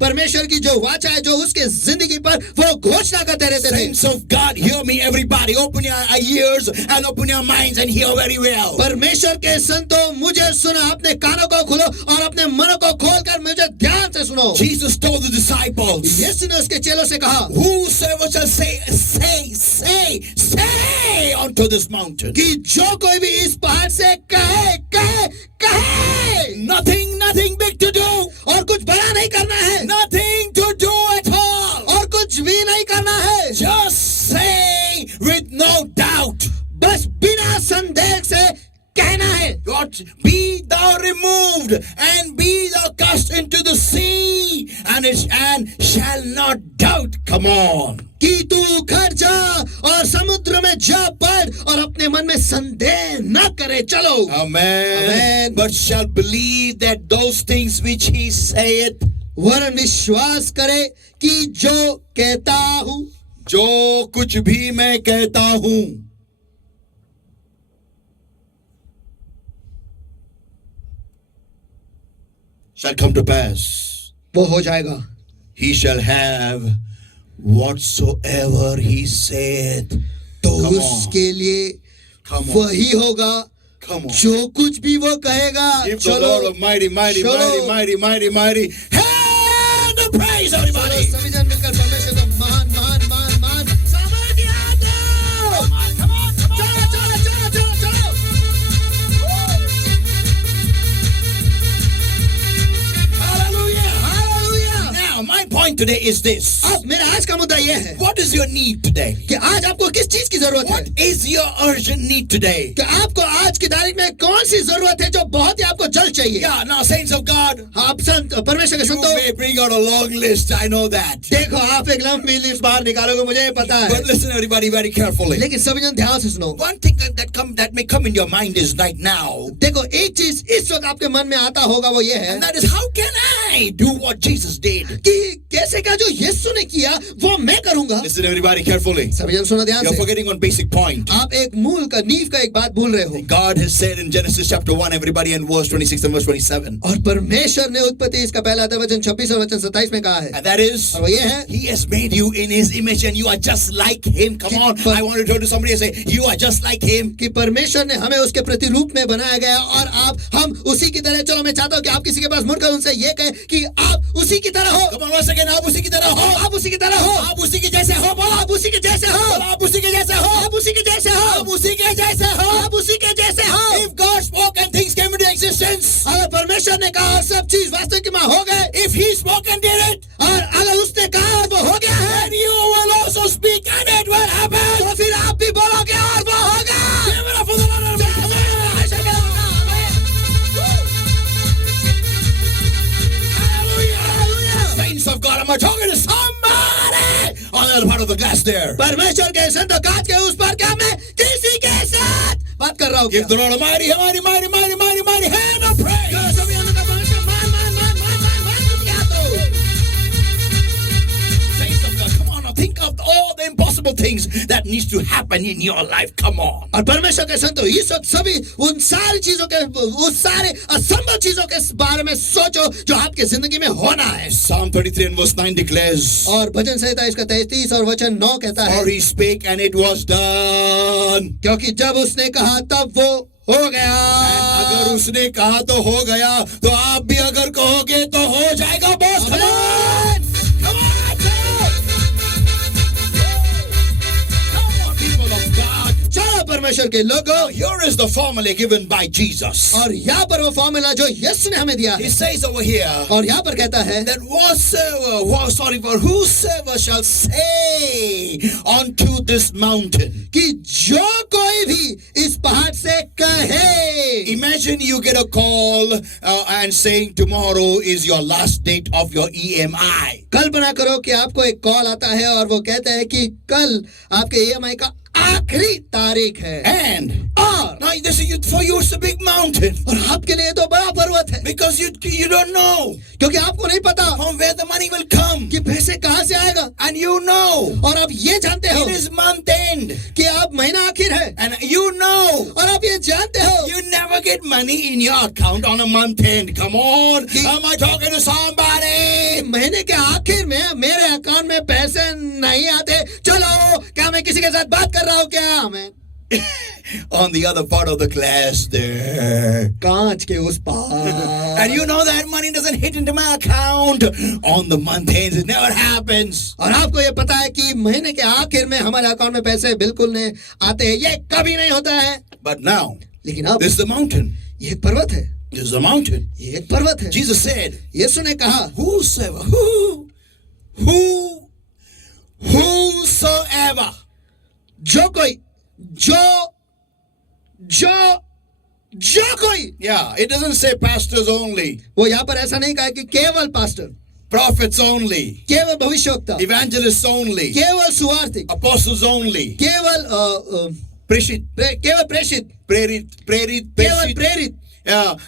परमेश्वर की जो वाचा है जो उसके जिंदगी पर वो घोषणा करते रहते थे. Saints of God, hear me everybody. Open your ears and open your minds and hear very well. परमेश्वर के संतों, मुझे सुनो, अपने कानों को खोलो और अपने मनों को खोलकर मुझे ध्यान से सुनो. Jesus told the disciples, यीशु ने उसके चेलों से कहा, whosoever shall say unto this mountain, कि जो कोई भी इस पहाड़ से कहे nothing big to do, और कुछ बड़ा नहीं करना है, nothing to do at all, और कुछ भी नहीं करना है, just say with no doubt, बस बिना संदेह से कहना है. God, be thou removed and be thou cast into the sea, and shall not doubt. Come on. कि तू उखड़ जा और समुद्र में जा पड़ और अपने मन में संदेह न करे. चलो. Amen. But shall believe that those things which he saith, वरन विश्वास करे कि जो कहता हूँ, जो कुछ भी मैं कहता हूँ, shall come to pass. वो हो जाएगा. He shall have whatsoever he saith. तो Come on. उसके लिए Come on. वही होगा Come on. जो कुछ भी वो कहेगा. Give the Lord a mighty, mighty, चलो. mighty, mighty, mighty, mighty hand of praise, चलो everybody. सभी जन मिलकर परमेश्वर को महान महान महान महान Somebody out there. Come on, come on, come on. चलो. Hallelujah. Now, my point today is this. अब मेरा आज का मुद्दा ये है What is your need today? कि आज आपको किस चीज की जरूरत है. What is your urgent need today? कि आपको आज की तारीख में कौन सी जरूरत है जो बहुत ही आपको जल्द चाहिए. Yeah, now, saints of God, आप संत परमेश्वर के you संतों, may bring out a long list. I know that. देखो आप एक लंबी लिस्ट बाहर निकालोगे, मुझे पता है. But listen, everybody, very carefully. लेकिन सभी जन ध्यान से सुनो. One thing that may come in your mind is right now, देखो एक चीज इस वक्त आपके मन में आता होगा वो ये है and that is, how can I do what Jesus did? कि कैसे क्या जो यीशु ने किया वो मैं करूंगा. Listen, everybody, carefully. सभी जन सुनो ध्यान You're से. forgetting one basic point. आप एक मूल का नींव का एक बात भूल रहे हो. God has said in Genesis chapter 1, everybody, in verse 26 and verse 27. और परमेश्वर ने उत्पत्ति इसका पहला वचन 26 और वचन 27 में कहा है. And that is, और वो ये है He has made you in His image and you are just like Him. Come on, I want to turn to somebody and say, you are just like Him. कि परमेश्वर ने हमें उसके प्रतिरूप में बनाया गया और आप हम उसी की तरह. चलो मैं चाहता हूँ कि आप किसी के पास मुड़कर उनसे ये कहें कि आप उसी की तरह हो. Come on, once again, आप उसी की तरह हो. आप उसी की तरह हो. आप उसी के जैसे हो. बोलो, आप उसी के जैसे हो. आप उसी के जैसे हो. आप उसी के जैसे हो. आप उसी के जैसे हो. आप उसी के जैसे हो. If God spoke and things came into existence, अगर परमेश्वर ने कहा और सब चीज वास्तविक में हो गए, if He spoke and did it, और अगर उसने कहा और वो हो गया है, then you will also speak and it will happen. तो फिर आप भी बोलोगे और वो होगा. Give it up for the Lord. Saints of God, am I talking to somebody on the other part of the glass there? परमेश्वर के संतों कांच के उस पर क्या मैं किसी के साथ बात कर रहा हूँ. Give the Lord a mighty, mighty, mighty, mighty, mighty, mighty hand of praise. सभी आनंद का परमेश्वर मान मान मान मान मान मान दिया तो. Saints of God, come on now, think of all the impossible things that needs to happen in your life. Come on. और परमेश्वर के संतों इस वक्त सभी उन सारी चीजों के उस सारे असंभव चीजों के बारे में सोचो जो आपकी जिंदगी में होना है. Psalm 33 and verse 9 declares, और भजन संहिता इसका 33 और वचन 9 कहता है, for He spake and it was done. क्योंकि जब उसने कहा तब वो हो गया. अगर उसने कहा तो हो गया, तो आप भी अगर कहोगे तो हो जाएगा. Boss, come on, come on, come on, people of God. चलो परमेश्वर के लोगों. Here is the formula given by Jesus. और यहाँ पर वो फॉर्मूला जो यीशु ने हमें दिया He है. says over here और यहाँ पर कहता है that whosoever shall say unto this mountain. कि जो कोई भी इस पहाड़ से कहे. Imagine you get a call and saying tomorrow is your last date of your EMI. कल्पना करो कि आपको एक कॉल आता है और वो कहता है कि कल आपके EMI का आखिरी तारीख है. And और now this is for you it's a big mountain. और आपके लिए तो बड़ा पर्वत है. Because you don't know क्योंकि आपको नहीं पता from where the money will come. कि पैसे कहाँ से आएगा. And you know और आप ये जानते हो it is month end. कि आप महीना आखिर है. And you know और आप ये जानते हो you never get money in your account on a month end. Come on. Am I talking to somebody? महीने के आखिर में मेरे अकाउंट में पैसे नहीं आते. चलो क्या मैं किसी के साथ बात कर रहा हूँ क्या. मैं On the other part of the glass there. कांच के उस पार. And you know that money doesn't hit into my account on the month ends. It never happens. और आपको ये पता है कि महीने के आखिर में हमारे अकाउंट में पैसे बिल्कुल नहीं आते हैं. ये कभी नहीं होता है. But now, लेकिन अब this is the mountain. ये एक पर्वत है. This is the mountain. ये एक पर्वत है. Jesus said, यीशु ने कहा whosoever. जो कोई जो कोई. Yeah, it doesn't say pastors only, वो यहाँ पर ऐसा नहीं कहा कि केवल पास्टर, prophets only, केवल भविष्यवक्ता, evangelists only, केवल सुवार्तिक, apostles only, केवल preachit, केवल प्रेषित, prerit, केवल प्रेरित,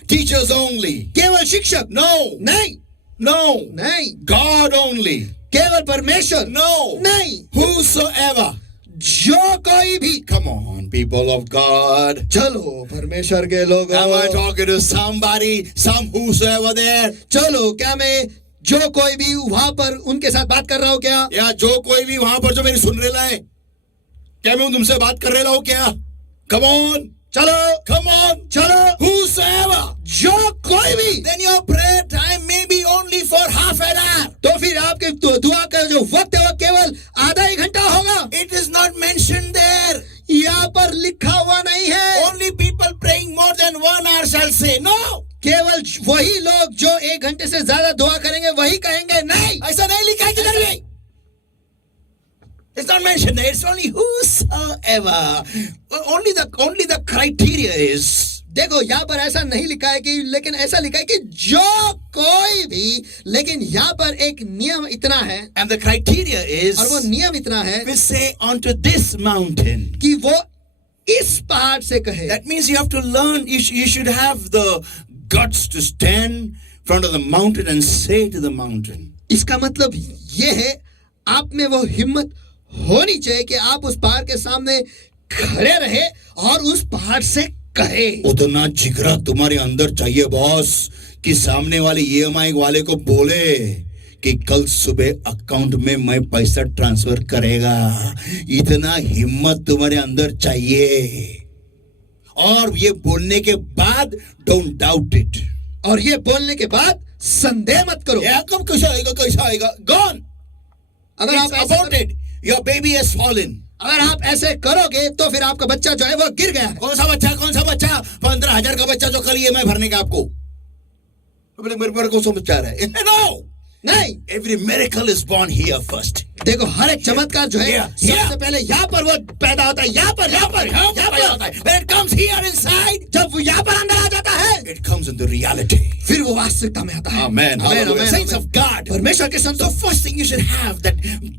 teachers only. केवल शिक्षक. No, नहीं no, नहीं. God only. केवल परमेश्वर. No, नहीं. whosoever. जो कोई भी, Come on, people of God. चलो परमेश्वर के लोग, Am I talking to somebody, some whosoever there? चलो क्या मैं जो कोई भी वहां पर उनके साथ बात कर रहा हूं क्या? या जो कोई भी वहां पर जो मेरी सुन रहे है, क्या मैं तुमसे बात कर रहा हूं क्या? Come on, चलो, come on, चलो, whosoever. जो कोई भी, Then your prayer time may be only for half an hour. तो फिर आपके दुआ का जो वक्त है वो केवल आधा ही घंटा होगा. It is not mentioned there. यहाँ पर लिखा हुआ नहीं है. Only people praying more than 1 hour shall say no. केवल वही लोग जो 1 घंटे से ज्यादा दुआ करेंगे वही कहेंगे. नहीं, ऐसा नहीं लिखा है किधर भी. It's not mentioned there. It's only whosoever. Only the criteria is. देखो यहाँ पर ऐसा नहीं लिखा है कि, लेकिन ऐसा लिखा है कि जो कोई भी, लेकिन यहाँ पर एक नियम इतना है, And the criteria is. और वो नियम इतना है We say onto this mountain. कि वो इस पहाड़ से कहे. That means you have to learn. You should have the guts to stand in front of the mountain and say to the mountain. इसका मतलब ये है, आप में वो हिम्मत होनी चाहिए कि आप उस पहाड़ के सामने खड़े रहे और उस पहाड़ से कहे. उतना जिगरा तुम्हारे अंदर चाहिए बॉस कि सामने वाले ईएमआई वाले को बोले कि कल सुबह अकाउंट में मैं पैसा ट्रांसफर करेगा. इतना हिम्मत तुम्हारे अंदर चाहिए. और ये बोलने के बाद डोंट डाउट इट. और ये बोलने के बाद संदेह मत करो. कब कैसा आएगा गॉन. अगर आप ऐसा अबाउटेड योर बेबी हैज फॉलन. अगर आप ऐसे करोगे तो फिर आपका बच्चा जो है वो गिर गया है. कौन सा बच्चा 15,000 का बच्चा जो कल ईएमआई भरने का आपको. मेरे पर कौन सा बच्चा रहा है. नो, नहीं, every miracle is born here first. देखो हर एक चमत्कार जो है सबसे पहले यहाँ पर वो पैदा होता है. यहाँ पर पैदा होता है. When it comes here inside, जब वो यहाँ पर अंदर आ जाता है, it comes into reality. फिर वो वास्तविकता में आता है. Amen. Hallelujah. Saints of God. परमेश्वर के So संतों, first thing you should have that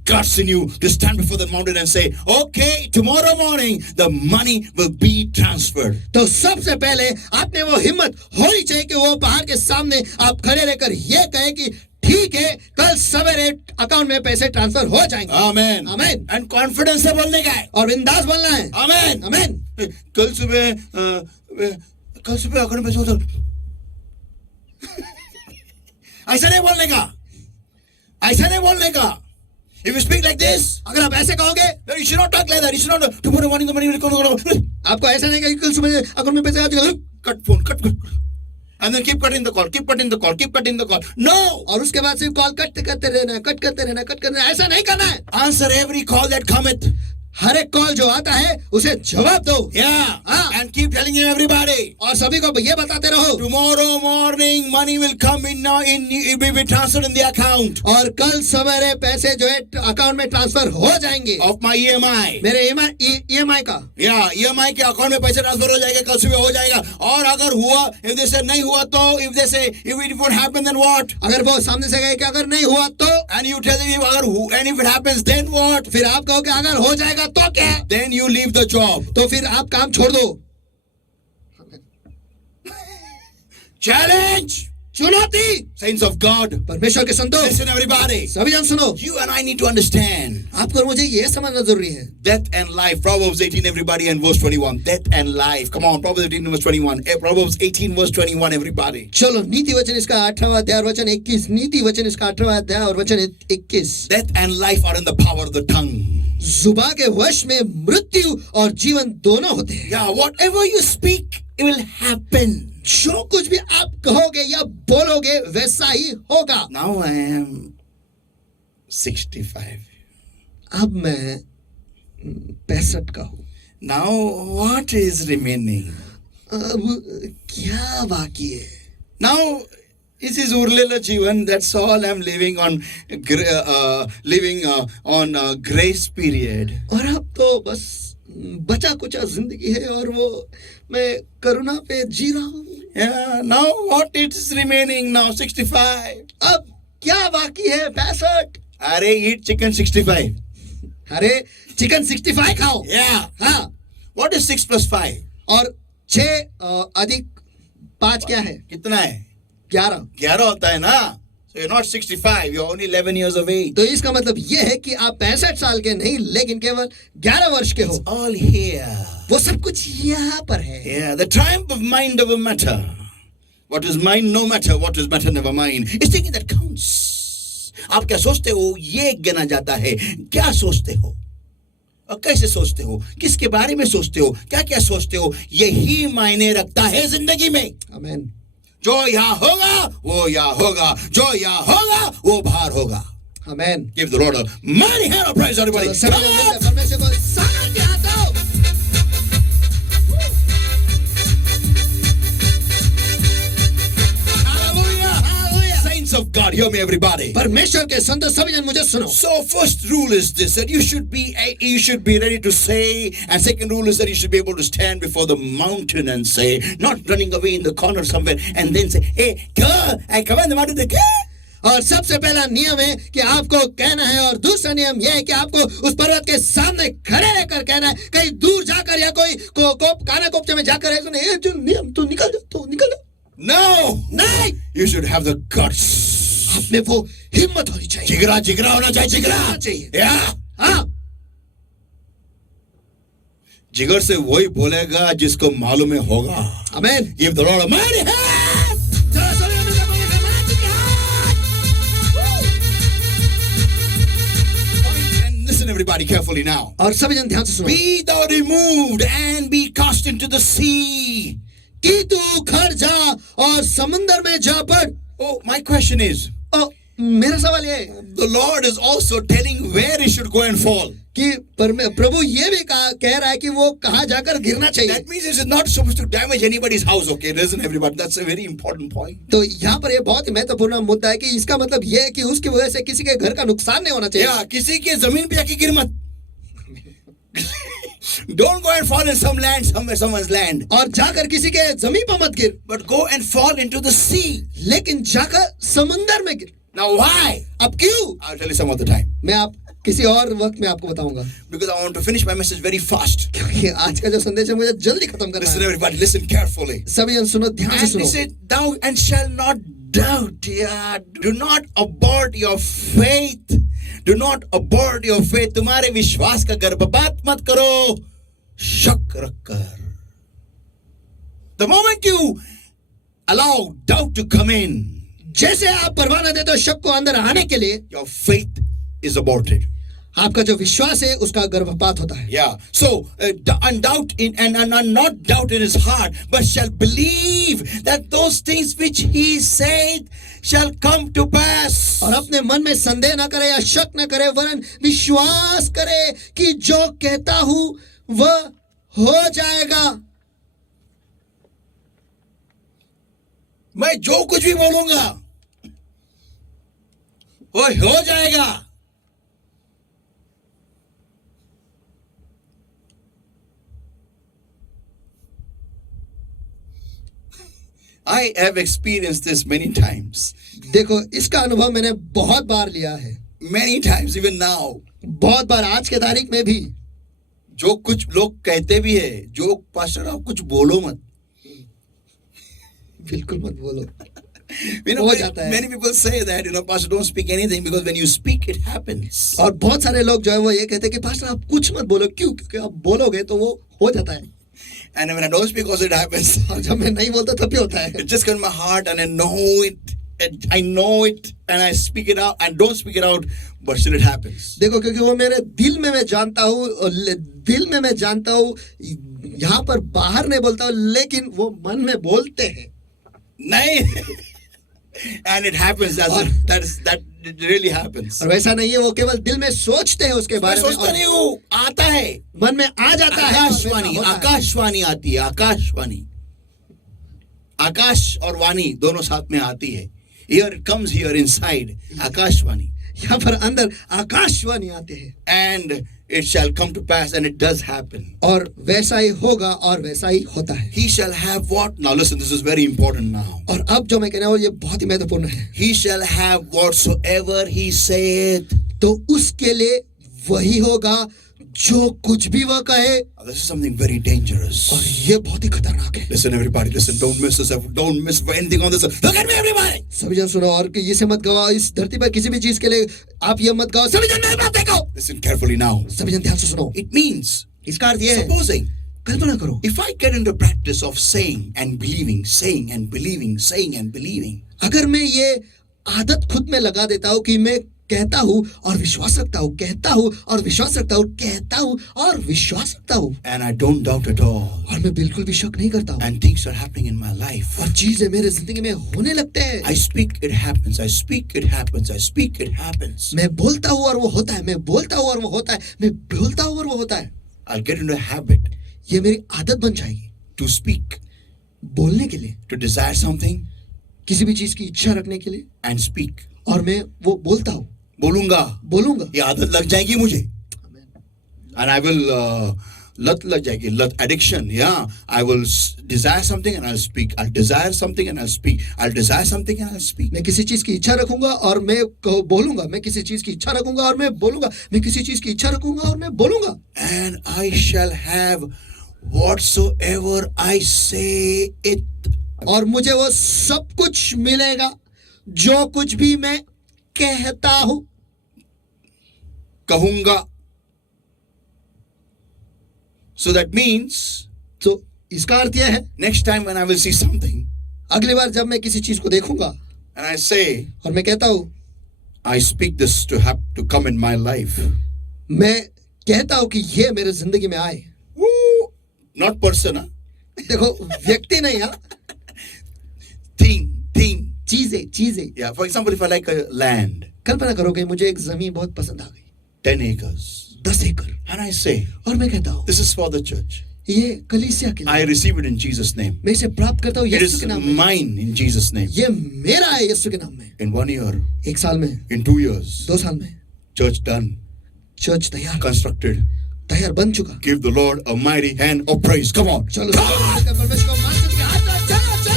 guts in you to stand before the mountain and say, okay, tomorrow morning the money will be transferred. तो सबसे पहले आप में वो हिम्मत होनी चाहिए कि वो पहाड़ के सामने आप खड़े रहकर ये कहें कि ठीक है, कल सवेरे अकाउंट में पैसे ट्रांसफर हो जाएंगे. Amen. Amen. And confidence से बोलने का है. और बिंदास बोलना है. Amen. Amen. कल सुबह अकाउंट में पैसा होता. ऐसा नहीं बोलने का. ऐसा नहीं बोलने का. If you speak like this, अगर आप ऐसे कहोगे, then you should not talk like that. You should not. Tomorrow morning the money will come. आपको ऐसा नहीं कल सुबह अकाउंट में पैसे आ जाएंगे. Cut phone. Cut. And then keep cutting the call. Keep cutting the call. Keep cutting the call. No. और उसके बाद सिर्फ कॉल कट करते रहना है, कट करते रहना. ऐसा नहीं करना है. Answer every call that cometh. हर एक कॉल जो आता है उसे जवाब दो. Yeah. हाँ. And keep telling everybody. और सभी को ये बताते रहो. Tomorrow morning money will come in now. It will be transferred in the account. और कल सवेरे पैसे जो है अकाउंट में ट्रांसफर हो जाएंगे. Of my EMI. मेरे EMI का. Yeah, EMI के अकाउंट में पैसे ट्रांसफर हो जाएगा. कल सुबह हो जाएगा. और अगर हुआ, if they say नहीं हुआ तो, if they say if it won't happen then what? अगर वो सामने से कहे कि अगर नहीं हुआ तो, And you tell them and if it happens then what? फिर आप कहो कि अगर हो जाएगा तो क्या? Then you leave the job. तो फिर आप काम छोड़ दो. Challenge. चुनौती. Saints of God. परमेश्वर के संतों, Listen everybody. सभी जन सुनो. You and I need to understand. आपको और मुझे ये समझना जरूरी है. Death and life. Proverbs 18 everybody and verse 21. Death and life. Come on, Proverbs 18 verse 21. Proverbs 18 verse 21 everybody. चलो नीति वचन इसका 18वां अध्याय और वचन 21. नीति वचन इसका 18वां अध्याय और वचन 21. Death and life are in the power of the tongue. जुबान के वश में मृत्यु और जीवन दोनों होते हैं. Yeah, whatever you speak, it will happen. जो कुछ भी आप कहोगे या बोलोगे वैसा ही होगा. Now I am 65. अब मैं 65 का हूँ. Now what is remaining? अब क्या बाकी है? Now this is Urlela Jivan. That's all I'm living on. Living on grace period. और अब तो बस बचा कुचा जिंदगी है और वो मैं करुणा पे जी रहा हूँ. Yeah. Now what is remaining? Now 65. अब क्या बाकी है? 65. अरे eat chicken 65. अरे चिकन 65 खाओ. Yeah. हाँ. What is 6 plus 5? और 6 अधिक 5 क्या है? कितना है? 11. 11 होता है ना. So you're not 65, you're only 11 years of age. तो इसका मतलब ये है कि आप 65 साल के नहीं लेकिन केवल 11 वर्ष के हो. It's all here. वो सब कुछ यहाँ पर है. Yeah, the triumph of mind over matter. What is mind no matter, what is matter never mind. It's thinking that counts. आप क्या सोचते हो ये गिना जाता है. क्या सोचते हो और कैसे सोचते हो, किसके बारे में सोचते हो, क्या क्या सोचते हो, यही मायने रखता है जिंदगी में. आमीन. जो यहाँ होगा वो यहाँ होगा, जो यहाँ होगा वो बाहर होगा. आमीन. Give the Lord a mighty hand of praise, everybody. चलो सभी लोग परमेश्वर को सामर्थ्य हाथ दो. Saints of God, hear me, everybody. परमेश्वर के संत सभी जन मुझे सुनो. So first rule is this, that you should be ready to say, and second rule is that you should be able to stand before the mountain and say, not running away in the corner somewhere and then say, hey, I come on the mountain. और सबसे पहला नियम है कि आपको कहना है, और दूसरा नियम यह है कि आपको उस पर्वत के सामने खड़े रहकर कहना है, कहीं दूर जाकर या कोई काना कोपचे में जाकर है सुने, जो नियम तू निकल जा. No, नहीं. you should have the guts. आप में वो हिम्मत होनी चाहिए. जिगरा होना चाहिए, जिगरा चाहिए. Yeah. हाँ. जिगर से वही बोलेगा जिसको मालूम है होगा. आमीन. Give the Lord a mighty hand. And listen, everybody, carefully now. और सभी जन ध्यान से सुनो. Be thou removed and be cast into the sea. कि तू उखड़ जा और समुद्र में जा पड़. Oh, my question is, मेरा सवाल ये है, the Lord is also telling where he should go and fall. कि प्रभु ये भी कह रहा है कि वो कहाँ जाकर गिरना चाहिए. That means it's not supposed to damage anybody's house, okay? Listen, everybody, that's a very important point. तो यहाँ पर ये बहुत ही महत्वपूर्ण मुद्दा है कि इसका मतलब ये है कि उसकी वजह से किसी के घर का नुकसान नहीं होना चाहिए. Yeah, किसी के जमीन पे जाके गिर मत. Don't go and fall in someone's land. और जाकर किसी के जमीन पर मत गिर. But go and fall into the sea. लेकिन जाकर समुद्र में गिर. Now why? अब क्यों? I'll tell you some other time. मैं आप किसी और वक्त में आपको बताऊंगा. Because I want to finish my message very fast. क्योंकि आज का जो संदेश है मुझे जल्दी खत्म करना Listen, है. everybody, listen carefully. सभी जन सुनो, ध्यान से And he सुनो. said, thou and shall not doubt. Yeah, do not abort your faith. Do not abort your faith. तुम्हारे विश्वास का गर्भपात मत करो. शक रखकर. The moment you allow doubt to come in, जैसे आप परवाना देते हो शक को अंदर आने के लिए, your faith is aborted. आपका जो विश्वास है उसका गर्भपात होता है. Yeah. So, doubt and not doubt in his heart, but shall believe that those things which he said shall come to pass. और अपने मन में संदेह ना करे या शक ना करे, वरन विश्वास करे कि जो कहता हूं वह हो जाएगा. मैं जो कुछ भी बोलूंगा वो हो जाएगा. I have experienced this many times. देखो, इसका अनुभव मैंने बहुत बार लिया है. Many times, even now. बहुत बार आज के तारीख में भी. जो कुछ लोग कहते भी है, जो पास्टर आप कुछ बोलो मत. बिल्कुल मत बोलो. हो जाता है. Many people say that, pastor, don't speak anything because when you speak, it happens. और बहुत सारे लोग जो है वो ये कहते हैं कि पास्टर आप कुछ मत बोलो. क्यों? क्योंकि आप बोलोगे तो वो हो जाता है. And when I don't speak, also it happens. और जब मैं नहीं बोलता तब भी होता है. It just comes in my heart and I know it. I know it and I speak it out and don't speak it out, but still it happens. देखो, क्योंकि वो मेरे दिल में मैं जानता हूँ, यहाँ पर बाहर नहीं बोलता हूँ, लेकिन वो मन में बोलते हैं. नहीं. And it happens. That really happens. और वैसा नहीं है, वो केवल दिल में सोचते हैं उसके बारे में. सोचता नहीं हूँ, आता है. मन में आ जाता है. आकाशवाणी आती है. आकाशवाणी. आकाश और वाणी दोनों साथ में आती है. Here it comes here inside. Akashvani. यहाँ पर अंदर आकाशवाणी आते हैं. And it shall come to pass, and it does happen. और वैसा ही होगा और वैसा ही होता है. He shall have what? Now listen, this is very important now. और अब जो मैं कहना हूँ ये बहुत ही महत्वपूर्ण है. He shall have whatsoever he saith. तो उसके लिए वही होगा जो कुछ भी वह कहे। This is something very dangerous. और ये बहुत ही खतरनाक है। Listen, everybody, listen. Don't miss this. Don't miss anything on this. Look at me, everybody. सभी जन सुनो और कि इसे मत गवाओ, इस धरती पर किसी भी चीज के लिए आप ये मत गवाओ। सभी जन मेरी बात देखो। Listen carefully now. सभी जन ध्यान से सुनो। It means, इसका अर्थ ये है, supposing, कल्पना करो, if I get into practice of saying and believing, saying and believing, saying and believing, अगर मैं ये आदत खुद में लगा देता हूँ कि मैं कहता हूँ और विश्वास रखता हूँ, कहता हूँ और विश्वास रखता हूँ, कहता हूँ और विश्वास रखता हूँ, and I don't doubt at all, और मैं बिल्कुल भी शक नहीं करता हूँ, and things are happening in my life, और चीजें मेरे जिंदगी में होने लगते हैं। I speak, it happens. I speak, it happens. I speak, it happens. मैं बोलता हूँ और वो होता है, मैं बोलता हूँ और वो होता है, मैं बोलता हूँ और वो होता है। I'll get into a habit ये मेरी आदत बन जाएगी to speak, बोलने के लिए, to desire something किसी भी चीज की इच्छा रखने के लिए, and speak. और मैं वो बोलता हूँ, बोलूंगा, बोलूंगा, ये आदत लग जाएगी मुझे, and I will लत लग जाएगी, लत addiction. Yeah, I will desire something and I'll speak. I'll desire something and I'll speak. I'll desire something and I'll speak. मैं किसी चीज की इच्छा रखूंगा और मैं बोलूंगा, मैं किसी चीज की इच्छा रखूंगा और मैं बोलूंगा, मैं किसी चीज की इच्छा रखूंगा और मैं बोलूंगा, And I shall have whatsoever I say it. और मुझे वो सब कुछ मिलेगा जो कुछ भी मैं कहता हूं, कहूंगा. So that means, तो इसका अर्थ यह है, next time when I will see something अगली बार जब मैं किसी चीज को देखूंगा and I say, और मैं कहता हूं, I speak this to come in my life. मैं कहता हूं कि ये मेरे जिंदगी में आए। Woo! Not person, huh? देखो व्यक्ति नहीं, हाँ, Thing. चीजें चीजें। Yeah, for example, if I like a land, कल्पना करो कि मुझे एक जमीन बहुत पसंद आ गई, 10 acres, 10 एकड़, and I say, और मैं कहता हूं this is for the church. ये कलीसिया के लिए, I receive it in Jesus' name. मैं इसे प्राप्त करता हूँ It यीशु is के नाम में, mine in Jesus' name. ये मेरा है यीशु के नाम में। In 1 year, एक साल में, in 2 years, 2 साल में church done, चर्च तैयार constructed. बन चुका। Give the Lord a mighty hand of praise. Come on. चलो परमेश्वर को मान सकते हैं, हाथ चलो चलो।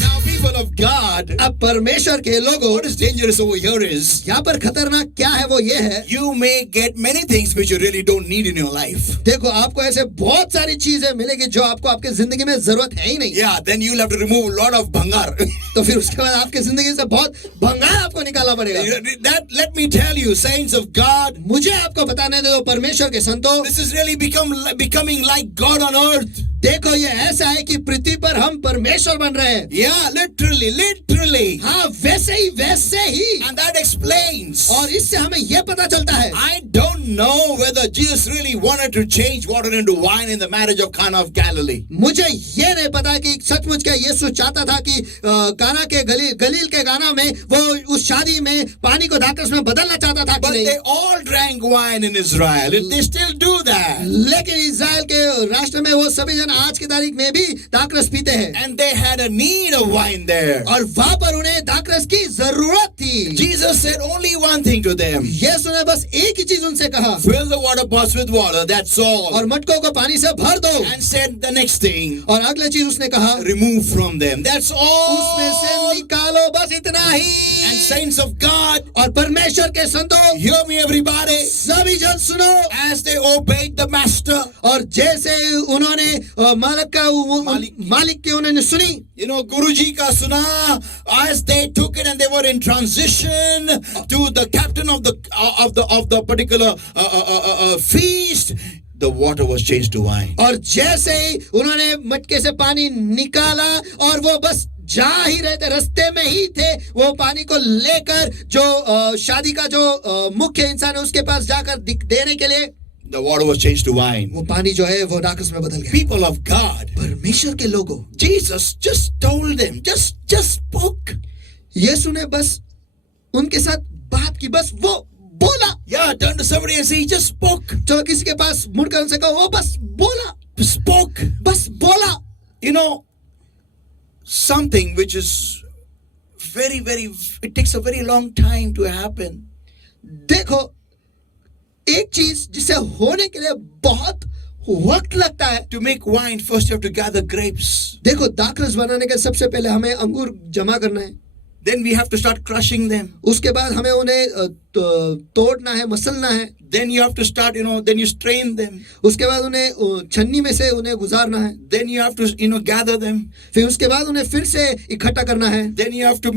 Now, people of God, अब परमेश्वर के लोगों, what is dangerous over here is यहाँ पर खतरनाक क्या है वो ये है, you may get many things which you really don't need in your life. देखो आपको ऐसे बहुत सारी चीजें मिलेगी जो आपको आपके जिंदगी में जरूरत है ही नहीं। Yeah, then you'll have to remove a lot of bhangar. तो फिर उसके बाद आपके जिंदगी से बहुत भंगार आपको निकालना पड़ेगा। That, let me tell you, saints of God, मुझे आपको बताने दो परमेश्वर के संतों, this is really becoming like God on earth. देखो ये ऐसा है कि पृथ्वी पर हम परमेश्वर बन रहे हैं। Yeah, literally. हाँ वैसे ही। And that explains. और इससे हमें ये पता चलता है, I don't know whether Jesus really wanted to change water into wine in the marriage of Cana of Galilee. मुझे ये नहीं पता कि सचमुच क्या यीशु चाहता था कि काना के गलील के गाना में वो उस शादी में पानी को दाखरस में बदलना चाहता था कि But नहीं। they all drank wine in Israel. They still do that. लेकिन इज़राइल के राष्ट्र में वो सभी जन आज की तारीख में भी दाखरस पीते हैं, And they had a need of wine there. और वहां पर उन्हें दाखरस की जरूरत थी। Jesus said only one thing to them. यीशु ने बस एक ही चीज उनसे कहा, Fill the water pots with water, that's all. और मटकों को पानी से भर दो। And said the next thing, और अगले चीज उसने कहा, remove from them, that's उसमें से all. निकालो, बस इतना ही। And saints of God, और परमेश्वर के संतों, hear me everybody, सभी जन सुनो, as they obeyed the master. और जैसे उन्होंने मालिक की उन्होंने सुनी, You know, Guruji ka suna, as they took it and they were in transition to the captain of the particular feast, the water was changed to wine. और जैसे ही उन्होंने मटके से पानी निकाला और वो बस जा ही रहे थे, रास्ते में ही थे, वो पानी को लेकर जो शादी का जो मुख्य इंसान है उसके पास जाकर देने के लिए, The water was changed to wine. वो पानी जो है वो राक्षस में बदल गया। People of God, परमेश्वर के लोगों, Jesus just told them, just spoke. यीशु ने बस उनके साथ बात की, बस वो बोला। Yeah, turn to somebody and say, he just spoke. जो किसी के पास मुड़कर उनसे कहो, वो बस बोला, Spoke. बस बोला। You know, something which is it takes a very long time to happen. देखो एक चीज जिसे होने के लिए बहुत वक्त लगता है। To make wine, first you have to gather grapes. देखो दाखरस बनाने के सबसे पहले हमें अंगूर जमा करना है। Then we have to start crushing them. उसके बाद हमें उन्हें तोड़ना है, मसलना है. Then you have to start, then you strain them. उसके बाद उन्हें छन्नी में से उन्हें गुजारना है. Then you have to, gather them. फिर उसके बाद उन्हें फिर से इकट्ठा करना है. Then you have to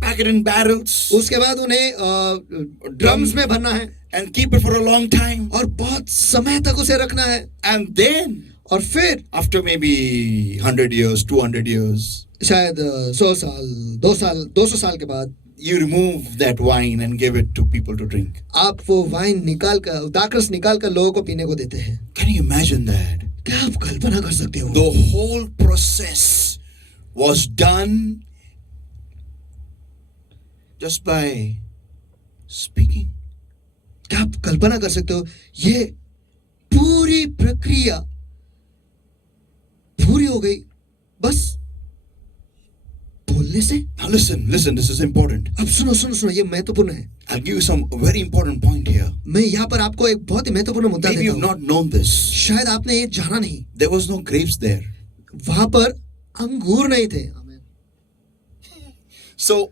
pack it in barrels. उसके बाद उन्हें ड्रम्स में भरना है. And keep it for a long time. और बहुत समय तक उसे रखना है. And then, और फिर after maybe 100 years, 200 years, शायद 100 साल, 2 साल, 200 साल के बाद you remove that wine and give it to people to drink. आप वो वाइन निकाल कर, दाखरस निकाल कर लोगों को पीने को देते हैं. Can you imagine that? क्या आप कल्पना कर सकते हो? The whole process was done just by speaking. क्या आप कल्पना कर सकते हो? ये पूरी प्रक्रिया पूरी हो गई बस बोलने से. Now listen, this is important. अब सुनो, ये महत्वपूर्ण है. I'll give you some very important point here. मैं यहाँ पर आपको एक बहुत ही महत्वपूर्ण मुद्दा Maybe देता you've हूँ. not known this. शायद आपने ये जाना नहीं. There was no grapes there. वहां पर अंगूर नहीं थे. So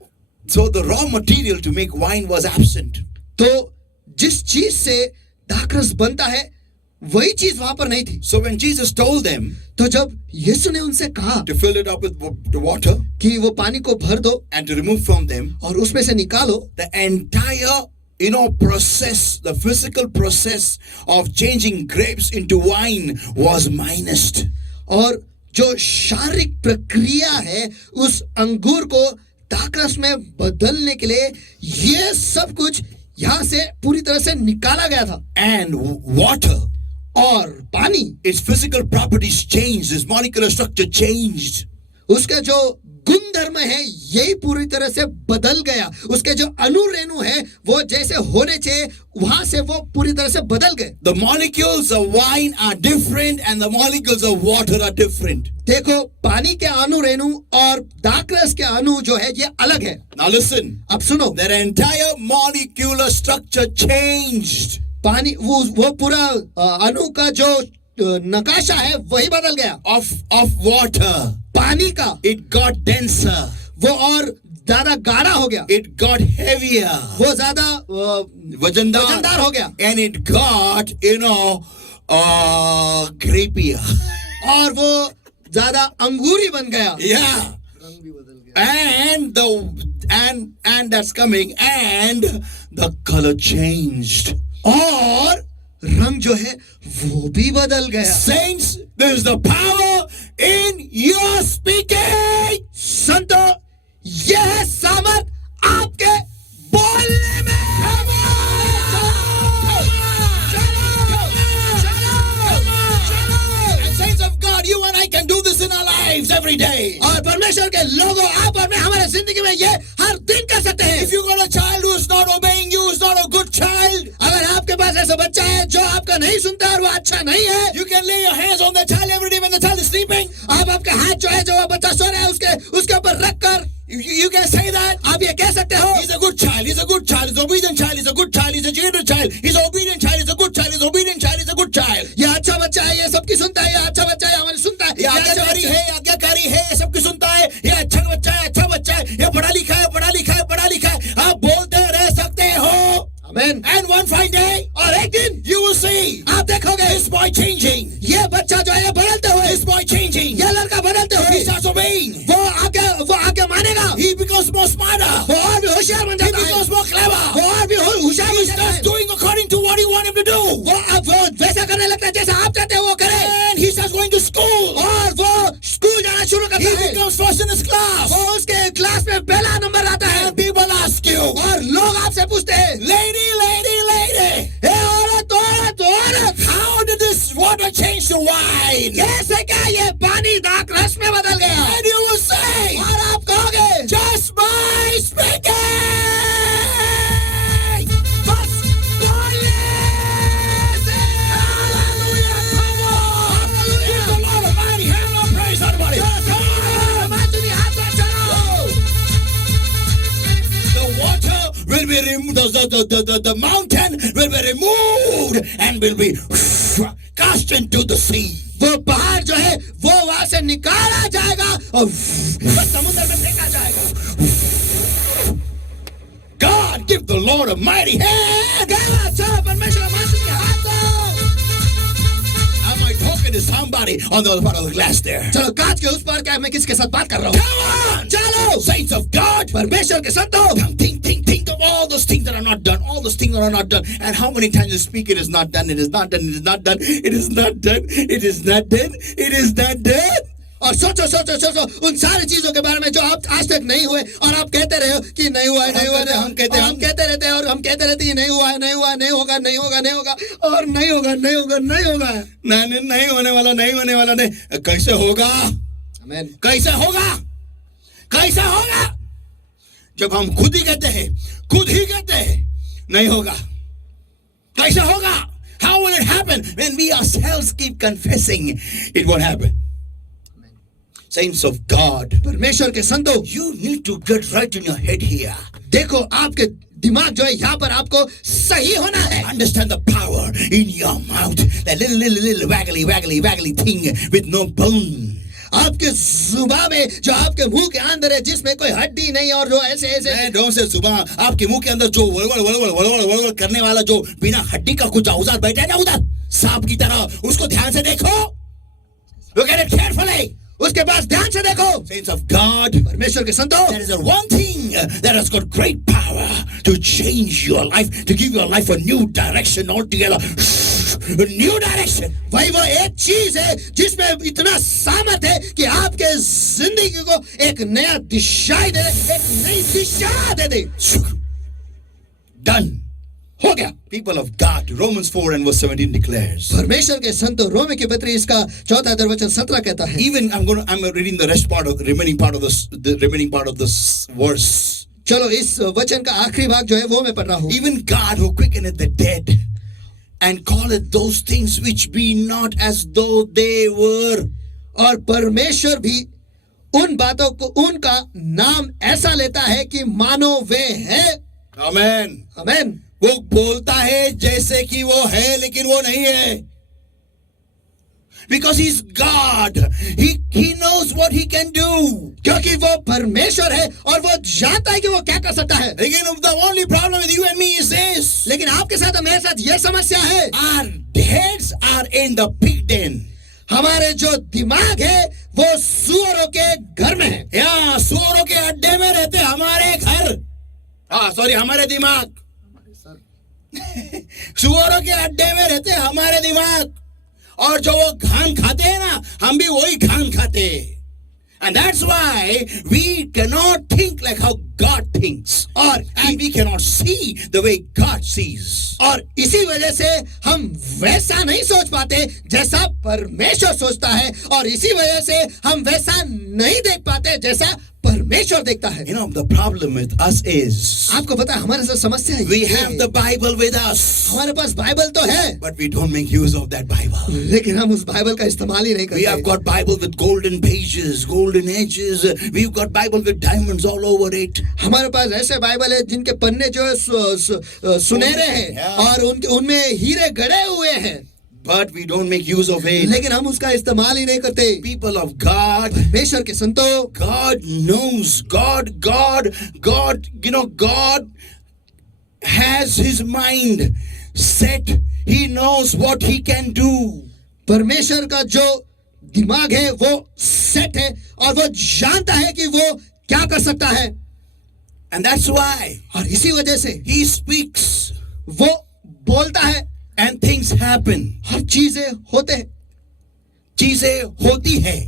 the raw material to make wine was absent. तो जिस चीज से दाखरस बनता है वही चीज वहां पर नहीं थी. So when Jesus told them तो जब यीशु ने उनसे कहा to fill it up with the water कि वो पानी को भर दो and to remove from them, और उसमें से निकालो, the entire process, the physical process of changing grapes into wine was minused. और जो शारीरिक प्रक्रिया है उस अंगूर को दाखरस में बदलने के लिए ये सब कुछ यहां से पूरी तरह से निकाला गया था. And water, और पानी, its physical properties changed, its molecular structure changed. उसका जो गुणधर्म है यही पूरी तरह से बदल गया. उसके जो अणु है वो जैसे होने चाहिए वहां से वो पूरी तरह से बदल गए. The molecules of wine are different and the molecules of water are different. देखो, पानी के अणु और दाखरस के अणु जो है ये अलग है. Now listen. अब सुनो, Their entire molecular structure changed. पानी वो पूरा अणु का जो नकाशा है वही बदल गया. Of water, पानी का it got denser. वो और ज्यादा गाढ़ा हो गया. It got heavier. वो ज्यादा वजनदार हो गया. And it got, grapier. और वो ज्यादा अंगूरी बन गया. Yeah. रंग भी बदल गया. And that's coming. And the color changed. और रंग जो है वो भी बदल गया. Saints, there's the power in your speaking. संतो, यह है सामर्थ आपके बोलने में. And saints of God, you and I can do this in our lives every day. और परमेश्वर के लोगों, आप और मैं हमारे जिंदगी में ये हर दिन कर सकते हैं. If you got a child who is not obeying you, is not a good child, अगर आपके पास ऐसा बच्चा है जो आपका नहीं सुनता और वो अच्छा नहीं है, you can lay your hands on the child every day when the child is sleeping. आप आपके हाथ जो है जो वो बच्चा सो रहा है उसके ऊपर रख कर You can say that. आप ये कह सकते हो, He's a good child. He's a good child. He's an obedient child. He's a good child. He's a generous child. He's an obedient child. He's a good child. He's an obedient child. He's a good child. ये अच्छा बच्चा है, ये सबकी सुनता है, ये अच्छा बच्चा है, हमारी सुनता है, ये आज्ञाकारी है, आज्ञाकारी है, ये सबकी सुनता है, ये अच्छा बच्चा है, अच्छा बच्चा है, ये पढ़ा लिखा है, पढ़ा लिखा है, पढ़ा लिखा है. आप बोलते रह सकते हो. आमेन. And one fine day, और एक दिन you will see आप देखोगे this boy changing. ये बच्चा जो है ये बदलते हुए, This boy changing. ये लड़का बदलते He हुए starts obeying. वो आगे मानेगा. He becomes more smarter. वो और भी होशियार बन He जाता है. becomes more clever. वो और भी होशियार He बन जाता starts है. doing according to what you want him to do. वो वैसा करने लगता है जैसा आप चाहते हो वो करे. And he starts going to school. और वो स्कूल जाना शुरू He करता है. becomes first in his class. वो उसके क्लास में पहला नंबर आता है. And people ask you, और लोग आपसे पूछते हैं, lady, हे औरत, how did this water change to wine? कैसे क्या ये पानी दाखरस में बदल गया? And you will say, और आप कहोगे, just by speaking. बस बोलने से. Hallelujah, come on. Give the Lord a mighty hand of praise, everybody. The water will be removed, the mountain will be removed and will be cast into the sea. वो पहाड़ जो है वो वहां से निकाला जाएगा और समुद्र में फेंका जाएगा. God, give the Lord a mighty hand. चलो परमेश्वर मसीह के हाथ दो। Am I talking to somebody on the other part of the glass there? चलो कांच के उस पार क्या मैं किसके साथ बात कर रहा हूँ? Come on, चलो saints of God. परमेश्वर के संतों, Think of all those things that are not done, all those things that are not done, and how many times you speak, it is not done, it is not done, it is not done, it is not done, it is not done, it is not done. और सोचो सोचो सोचो उन सारी चीजों के बारे में जो आप आज तक नहीं हुए और आप कहते रहे हो कि नहीं हुआ है, नहीं हुआ है, हम कहते रहते हैं और हम कहते रहते हैं कि नहीं हुआ है, नहीं हुआ, नहीं होगा, नहीं होगा, नहीं होगा और नहीं होगा, नहीं होगा, नहीं होगा। नहीं होने वाला, नहीं होने वाला, नहीं। कैसे होगा? आमीन। कैसे होगा? कैसे होगा? जब हम खुद ही कहते हैं नहीं होगा। कैसे होगा? How will it happen when we ourselves keep confessing it won't happen? Saints of God, परमेश्वर के संतों, you need to get right in your head here. देखो आपके दिमाग जो है यहाँ पर आपको सही होना है। Understand the power in your mouth, that little waggly thing with no bone. आपके जुबान में जो आपके मुंह के अंदर है जिसमें कोई हड्डी नहीं और जो ऐसे ऐसे ढंग से जुबान आपके मुंह के अंदर जो वलवल करने वाला जो बिना हड्डी का कुछ औजार बैठा है ना उधर सांप की तरह, उसको ध्यान से देखो। Look at it carefully. उसके पास ध्यान से देखो। Saints of God, परमेश्वर के संतों, there is a one thing that has got great power to change your life, to give your life a new direction altogether. A new direction. वही वो एक चीज है जिसमें इतना सामर्थ है कि आपके जिंदगी को एक नया दिशा दे दे, एक नई दिशा दे दे। Done. हो गया। People of God, Romans 4 and verse 17 declares. परमेश्वर के संतों, रोमी की पत्री इसका 4 वचन 17 कहता है। Even I'm reading the remaining part of this verse. चलो इस वचन का आखिरी भाग जो है वो मैं पढ़ रहा हूँ। Even God who quickeneth the dead and calleth those things which be not as though they were. और परमेश्वर भी उन बातों को उनका नाम ऐसा लेता है कि मानो वे हैं। Amen. आमीन। वो बोलता है जैसे कि वो है लेकिन वो नहीं है। Because he's God. He knows what he can do. क्योंकि वो परमेश्वर है और वो जानता है कि वो क्या कर सकता है। Again, the only problem with you and me is this. लेकिन आपके साथ और मेरे साथ ये समस्या है। Our heads are in the pig den. हमारे जो दिमाग है वो सुअरों के घर में है। या सुअरों के अड्डे में रहते हमारे घर। सॉरी, हमारे दिमाग। सुअरों के अड्डे में रहते हमारे दिमाग, और जो वो घान खाते हैं ना, हम भी वही घान खाते हैं। And that's why we cannot think like how God thinks, and we cannot see the way God sees. और इसी वजह से हम वैसा नहीं सोच पाते जैसा परमेश्वर सोचता है, और इसी वजह से हम वैसा नहीं देख पाते जैसा परमेश्वर देखता है। You know, the problem with us is आपको पता है हमारे साथ समस्या है, we have the Bible with us, हमारे पास बाइबल तो है, but we don't make use of that Bible. लेकिन हम उस बाइबल का इस्तेमाल ही नहीं करते। We have got Bible with golden pages, golden edges. We've got Bible with diamonds all over it. हमारे पास ऐसे बाइबल है जिनके पन्ने जो है सुनहरे हैं और उनमें हीरे गड़े हुए हैं, but we don't make use of it. लेकिन हम उसका इस्तेमाल ही नहीं करते। People of God, परमेश्वर के संतों, God knows, God, you know, God has his mind set. He knows what he can do. परमेश्वर का जो दिमाग है वो सेट है और वो जानता है कि वो क्या कर सकता है। And that's why, और इसी वजह से he speaks, वो बोलता है and things happen. हर चीजें होते हैं, चीजें होती है।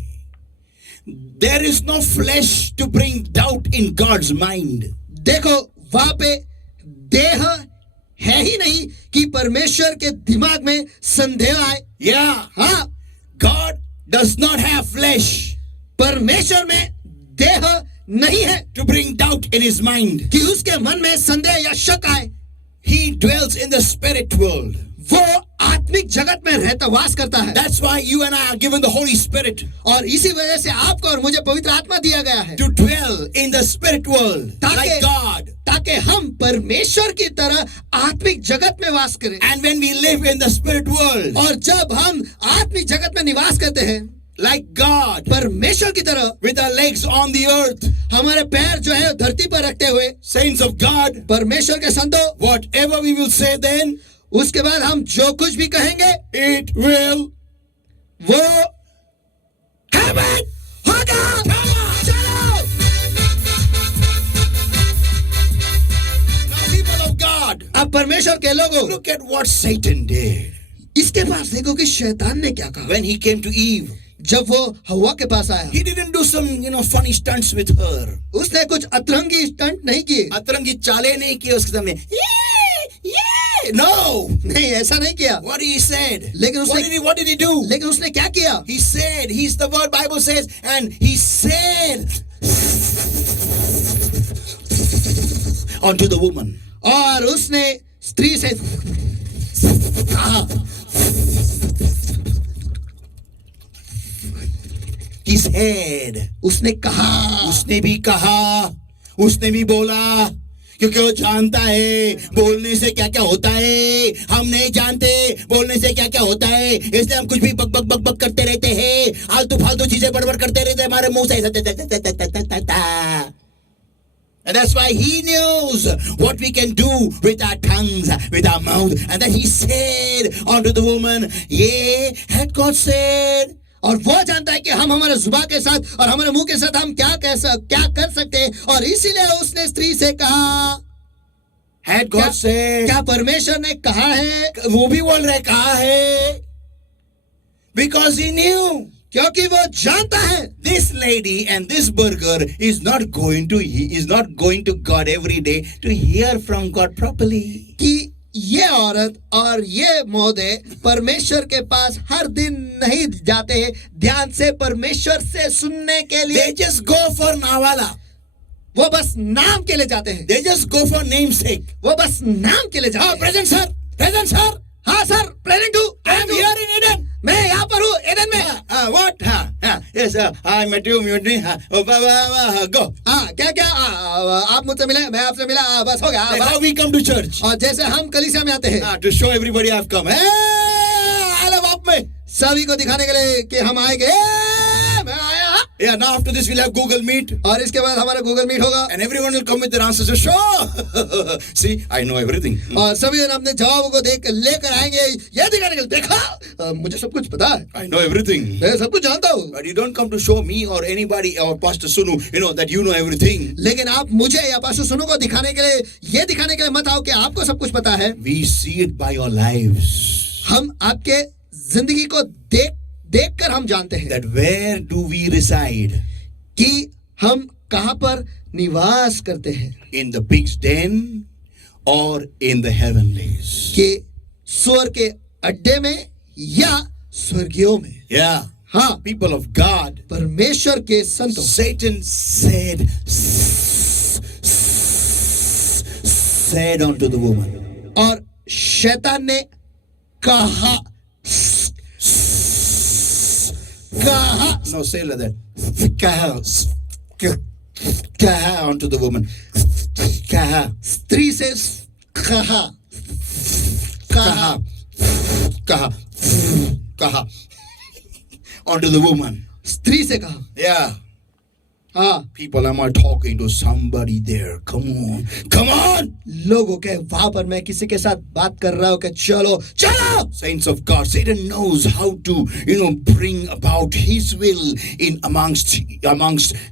There is no flesh to bring doubt in God's mind. देखो वहां पे देह है ही नहीं कि परमेश्वर के दिमाग में संदेह आए। Yeah, हाँ, God does not have flesh परमेश्वर में देह नहीं है to bring doubt in his mind. कि उसके मन में संदेह या शक आए। He dwells in the spirit world. वो आत्मिक जगत में रहता वास करता है। That's why you and I are given the Holy Spirit, और इसी वजह से आपको और मुझे पवित्र आत्मा दिया गया है to dwell in the spirit world like God. ताकि हम परमेश्वर की तरह आत्मिक जगत में वास करें। And when we live in the spirit world, और जब हम आत्मिक जगत में निवास करते हैं, like God, परमेश्वर की तरह with our legs on the earth. हमारे पैर जो है धरती पर रखते हुए, Saints of God, परमेश्वर के संतों, whatever we will say then, उसके बाद हम जो कुछ भी कहेंगे it will वो happen होगा. चलो now people of God, अब परमेश्वर के लोगों, look at what Satan did इसके पास देखो कि शैतान ने क्या कहा. when he came to Eve. जब वो हवा के पास आया, He didn't do some funny stunts with her. उसने कुछ अतरंगी स्टंट नहीं किए. अतरंगी चाले नहीं किए उसके सामने. No. नहीं, ऐसा नहीं किया. What he said. लेकिन What did he do? लेकिन उसने क्या किया? He said, he's the word Bible says, and he said unto the woman. और उसने स्त्री से कहा. He said. उसने कहा. उसने भी कहा, उसने भी बोला, क्योंकि वो जानता है बोलने से क्या क्या होता है. हम नहीं जानते बोलने से क्या क्या होता है, इसलिए हम कुछ भी बक बक बक बक करते रहते हैं, आलतू फालतू चीजें बड़बड़ करते रहते हैं हमारे मुंह से. And that's why he knows what we can do with our tongues, with our mouth. And then he said unto the woman, yea, had God said. और वो जानता है कि हम हमारे जुबान के साथ और हमारे मुंह के साथ हम क्या कर सकते हैं. और इसीलिए उसने स्त्री से कहा. Had God said. क्या परमेश्वर ने कहा है? वो भी बोल रहे कहा है. Because he knew. क्योंकि वो जानता है. This lady and this burger is not going to God every day to hear from God properly. कि ये औरत और ये महोदय परमेश्वर के पास हर दिन नहीं जाते हैं ध्यान से परमेश्वर से सुनने के लिए. They just go for nawala. वो बस नाम के लिए जाते हैं. They just go for namesake. वो बस नाम के लिए जाते हैं. Present sir. हाँ सर, प्रेजेंट हूँ. I am here in Eden. मैं यहाँ पर हूँ एडन में. What? Yes, I met you. Go. क्या आप मुझसे मिले, मैं आपसे मिला, बस हो गया. How we come to church? और जैसे हम कलीसिया में आते हैं To show everybody I've come. I love up me. सभी को दिखाने के लिए कि हम आएंगे. मैं आया. Yeah, now after this we'll have Google Meet. और इसके बाद हमारा गूगल मीट होगा. And everyone will come with their answers. Sure. See, I know everything. और सभी अपने जवाबों को लेकर आएंगे ये दिखाने के लिए. देखा, मुझे सब कुछ पता है. I know everything. मैं सब कुछ जानता हूँ. But you don't come to show me or anybody or Pastor Sunu, that you know everything. लेकिन आप मुझे या पास्टर सुनो को दिखाने के लिए ये दिखाने के लिए मत आओ कि आपको सब कुछ पता है. We see it by your lives. हम आपके जिंदगी को देख कर हम जानते हैं That where do we reside? कि हम कहां पर निवास करते हैं. In the pig's den or in the heavenlies? कि स्वर्ग के अड्डे में या स्वर्गियों में. Yeah. हाँ, People of God. परमेश्वर के संतों. Satan said unto the woman. और शैतान ने कहा. No, say like that. Kaha unto the woman. Kaha. स्त्री से कहा. Kaha. Unto the woman. स्त्री से कहा. Yeah. हाँ, People, am I talking to somebody there? Come on. लोगों के वहां पर मैं किसी के साथ बात कर रहा हूं कि चलो. Saints of God, Satan knows how to, bring about his will in amongst,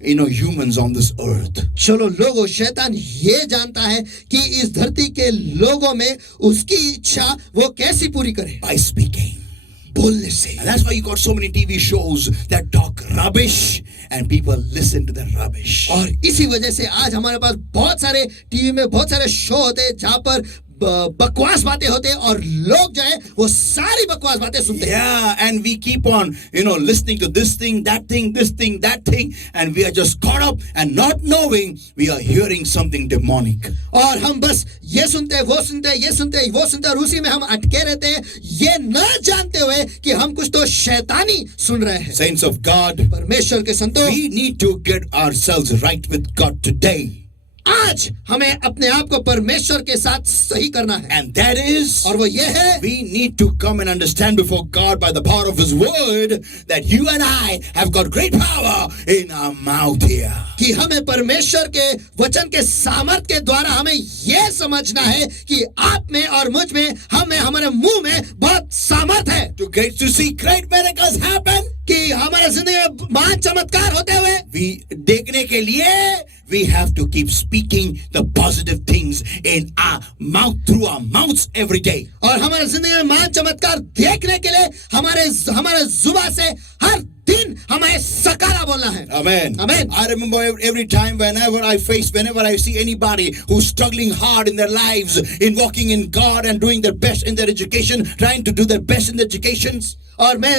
humans on this earth. चलो लोगों, शैतान ये जानता है कि इस धरती के लोगों में उसकी इच्छा वो कैसी पूरी करे. By speaking. बोलने से. And that's why you got so many TV shows that talk rubbish and people listen to the rubbish. और इसी वजह से आज हमारे पास बहुत सारे टीवी में बहुत सारे शो होते हैं जहां पर बकवास बातें होते हैं और लोग जो है वो सारी बकवास बातें सुनते हैं. Yeah, and we keep on, listening to this thing, that thing, that thing, and we are just caught up and not knowing we are hearing something demonic. और हम बस ये सुनते हैं, वो सुनते हैं, ये सुनते हैं, वो सुनते हैं, और उसी में हम अटके रहते हैं ये न जानते हुए कि हम कुछ तो शैतानी सुन रहे हैं. Saints of God, परमेश्वर के संतों, we need to get ourselves right with God today. आज हमें अपने आप को परमेश्वर के साथ सही करना है, And that is, और वो ये है we need to come and understand before God by the power of His Word that you and I have got great power in our mouth here. कि हमें परमेश्वर के वचन के सामर्थ्य के द्वारा हमें यह समझना है कि आप में और मुझ में, हमें, हमारे मुंह में बहुत सामर्थ्य है To see great miracles happen, कि हमारे जिंदगी में महान चमत्कार होते हुए we देखने के लिए we have to keep speaking the positive things in our mouth, through our mouths every day. और हमारे जिंदगी में महान चमत्कार देखने के लिए हमारे जुबान से हर दिन हमें सकारा बोलना है. Amen. Amen. I remember every time whenever I see anybody who's struggling hard in their lives in walking in God and doing their best in their education, trying to do their best in their educations. और मैं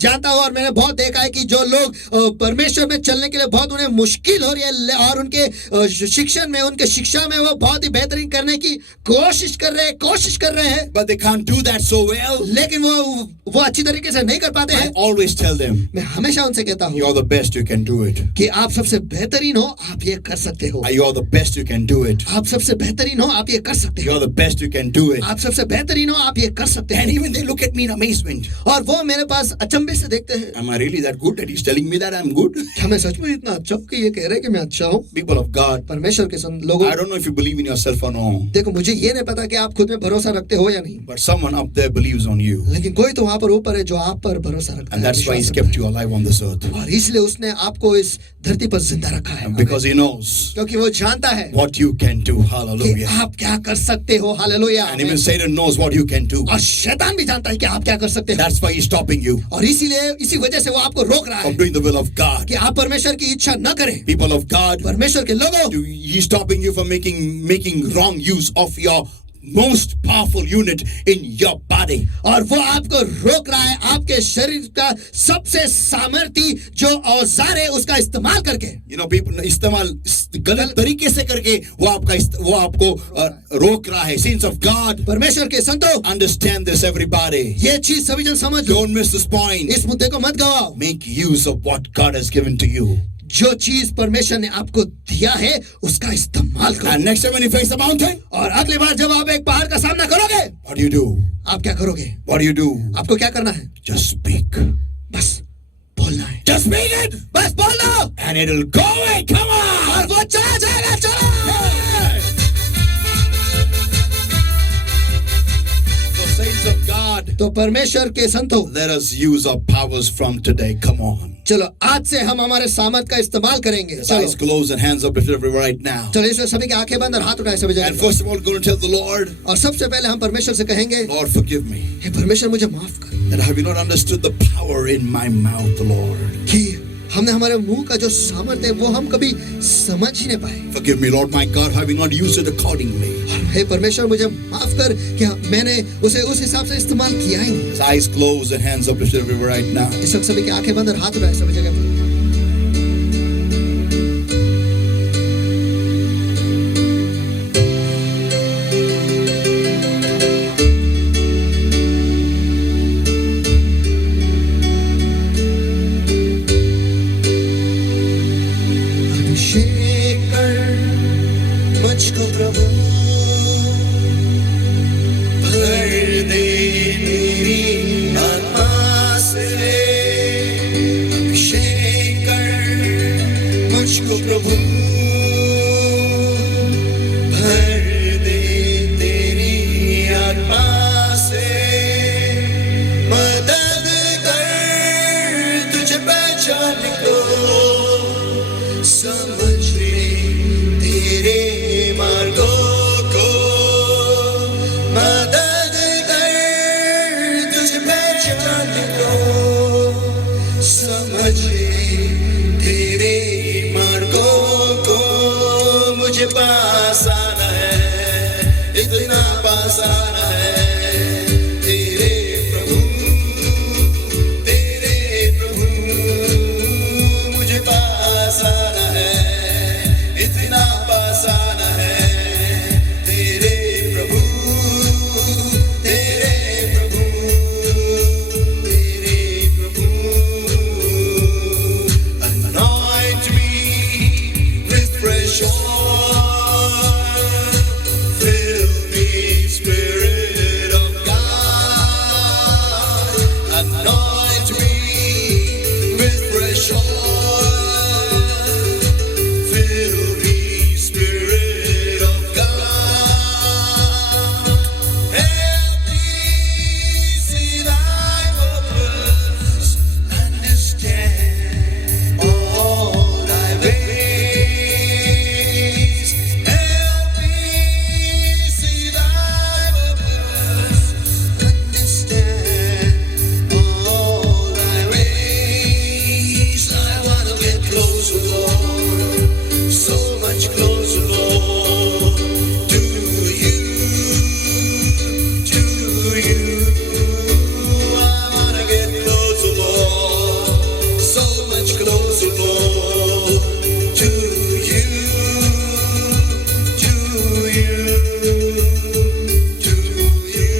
जानता हूँ और मैंने बहुत देखा है कि जो लोग परमेश्वर में चलने के लिए बहुत उन्हें मुश्किल हो रही है और उनके शिक्षण में, उनके शिक्षा में वो बहुत ही बेहतरीन करने की कोशिश कर रहे हैं, But they can't do that so well. लेकिन वो अच्छी तरीके से नहीं कर पाते I हैं. always tell them, मैं हमेशा उनसे कहता हूँ you're the best, you can do it. कि आप सबसे बेहतरीन हो, आप ये कर सकते हो. You're the best, you can do it. आप सबसे बेहतरीन हो, आप ये कर सकते हो. You're the best, you can do it. आप सबसे बेहतरीन हो, आप ये कर सकते And हैं. even they look at me in amazement. और वो मेरे पास अचंभे से देखते हैं. Am I really that good that he's telling me that I'm good? क्या मैं सच में इतना अच्छा हूँ कि ये कह रहे हैं कि मैं अच्छा हूँ? People of God, परमेश्वर के लोगों, I don't know if you believe in yourself or no, देखो मुझे ये नहीं पता कि आप खुद में भरोसा रखते हो या नहीं, but someone up there believes on you. लेकिन कोई तो वहाँ पर ऊपर है जो आप पर भरोसा रखता है. And that's why he's विश्वास kept you alive on this earth. रखता है. और इसलिए उसने आपको इस धरती पर जिंदा रखा है. Because he knows क्योंकि वो जानता है what you can do. कि Hallelujah. आप क्या कर सकते हो. Hallelujah. And even Satan knows what you can do. और शैतान भी जानता है कि आप क्या कर सकते हो. That's why he's stopping you और इसीलिए इसी वजह से वो आपको रोक रहा from है doing the will of God. कि आप परमेश्वर की इच्छा न करें. People of God, परमेश्वर के लोगों, he's stopping you from making wrong use of your most powerful unit in your body. और वो आपको रोक रहा है आपके शरीर का सबसे सामर्थी जो औजार है उसका इस्तेमाल करके. You know, people इस्तेमाल गलत तरीके से करके वो आपको रोक रहा है. Saints of God, परमेश्वर के संतों, understand this, everybody. ये चीज सभी जन समझ लो. Don't miss this point. इस मुद्दे को मत गवाओ. Make use of what God has given to you. जो चीज परमेश्वर ने आपको दिया है उसका इस्तेमाल करो. And next time when you face the mountain, और अगली बार जब आप एक पहाड़ का सामना करोगे, what do you do? आप क्या करोगे? What do you do? आपको क्या करना है? Just speak. बस बोलना है. Just speak it. बस बोल दो And it'll go away. Come और on. वो चला जाएगा. चलो. So saints of God, तो परमेश्वर के संतों, let us use our powers from today. Come on. चलो आज से हम हमारे सामर्थ का इस्तेमाल करेंगे. With eyes closed and hands uplifted everywhere right now. चलो इसमें सभी की आंखें बंद और हाथ उठाए सभी And जगह. first of all, going to tell the Lord, और सबसे पहले हम परमेश्वर से कहेंगे, Lord, forgive me. हे परमेश्वर मुझे माफ कर That I have not understood the power in my mouth, Lord. कि हमने हमारे मुंह का जो सामर्थ्य है वो हम कभी समझ ही नहीं पाए. Forgive me, Lord my God, having not used it accordingly. और हे परमेश्वर मुझे माफ कर कि मैंने उसे उस हिसाब से इस्तेमाल किया ही नहीं. With eyes closed and hands uplifted everywhere right now. इस वक्त सभी की आंखें बंद और हाथ उठाए सभी जगह पर. मुझको प्रभु भर दे मेरी आत्मा से. अभिषेक you. I wanna get closer, Lord, so much closer, Lord, to you, to you, to you.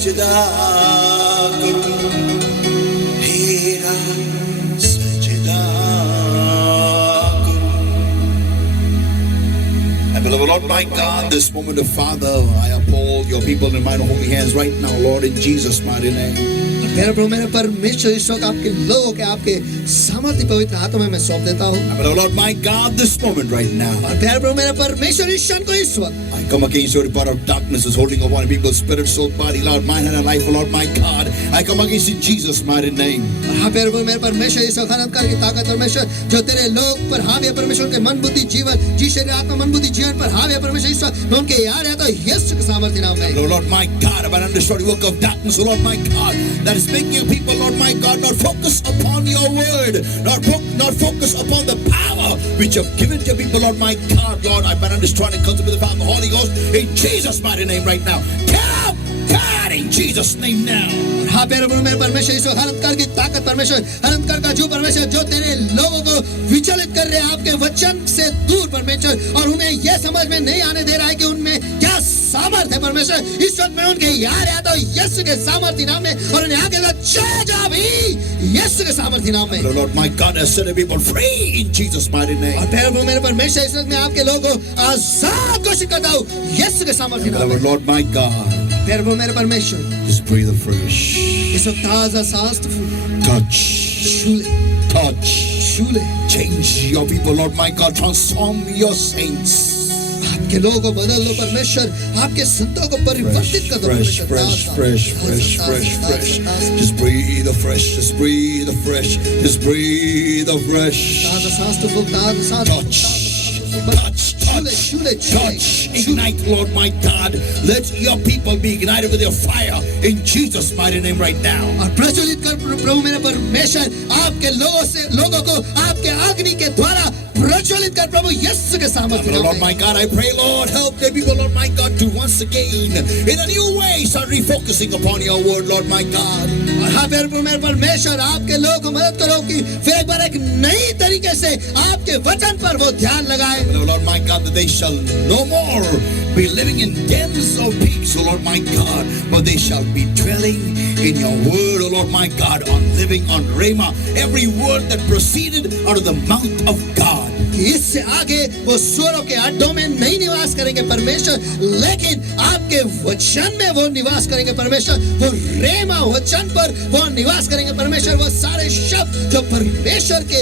सजदा करूं, तेरा सजदा करूं. And beloved Lord my God, this moment of Father, I uphold your people in my holy hands right now, Lord, in Jesus' mighty name. मेरा प्रभु मेरे परमेश्वर इस वक्त आपके लोगों के आपके सामर्थ्य पवित्र हाथों में मैं सौंप देता हूँ. And beloved Lord my God, this moment right now, और मेरा प्रभु मेरा परमेश्वर इस क्षण को इस वक्त I come against every part of darkness is holding upon people's spirit, soul, body, Lord, mind, and life, Lord my God. I come against in Jesus' mighty name. और हाँ मेरे प्रभु मेरे परमेश्वर इस वक्त अनंत काल की ताकत परमेश्वर जो तेरे लोग पर हावी है परमेश्वर के मन बुद्धि जीवन जी शरीर आत्मा मन बुद्धि जीवन पर हावी है परमेश्वर इस वक्त मैं उनके याद है तो यीशु के सामर्थ्य नाम में. Lord my God, about understanding the work of darkness, oh Lord my God, that is making your people, Lord my God, not focus upon your word, not focus upon the power which you have given to your people, Lord my God, Lord, I better understand and consume with the power of the Holy Ghost in Jesus' mighty name right now. Come, God, in Jesus' name now. हाँ मेरे प्रभु मेरे परमेश्वर इस वक्त अनंत काल की ताकत परमेश्वर अनंत काल का जो परमेश्वर जो तेरे लोगों को विचलित कर रहे हैं आपके वचन से दूर परमेश्वर और उन्हें यह समझ में नहीं आने दे रहा है कि उनमें क्या सामर्थ है परमेश्वर इस वक्त मैं उनके यार या तो यीशु के सामर्थ्य नाम में और उन्हें आगे चले जा भी यीशु के सामर्थ्य नाम में. Lord my God has set the people free in Jesus' mighty name. और मेरे प्रभु मेरे परमेश्वर इस वक्त मैं आपके लोगों को आजाद घोषित करता हूँ यीशु के सामर्थ्य नाम में. Lord my God, मेरे प्रभु मेरे परमेश्वर just breathe afresh. इस वक्त ताजा सांस Touch. छू ले Change your people, Lord my God. Transform your saints. आपके लोगों को बदल लो परमेश्वर आपके संतों को परिवर्तित कर दो Fresh. Just breathe afresh. Just breathe afresh. Just breathe afresh. ताजा सांस तो फूक ताजा सांस Touch, ignite, Lord my God. Let your people be ignited with your fire in Jesus' mighty name right now. और प्रज्वलित कर प्रभु मेरे परमेश्वर आपके लोगों को आपके अग्नि के द्वारा प्रज्वलित कर प्रभु यीशु के सामर्थ्य नाम में. Lord my God, I pray, Lord, help the people, Lord my God, to once again, in a new way, start refocusing upon your word, Lord my God. और हाँ मेरे परमेश्वर आपके लोगों को मदद करो कि फिर एक बार एक नई तरीके से आपके वचन पर वो ध्यान लगाए. Lord my God, that they shall no more be living in dens of pigs, oh Lord my God, but they shall be dwelling in your word, oh Lord my God, on living on Rhema, every word that proceeded out of the mouth of God. इससे आगे वो सूरों के अड्डों में नहीं निवास करेंगे परमेश्वर लेकिन आपके वचन में वो निवास करेंगे परमेश्वर वो रेमा वचन पर वो निवास करेंगे परमेश्वर वो सारे शब्द जो परमेश्वर के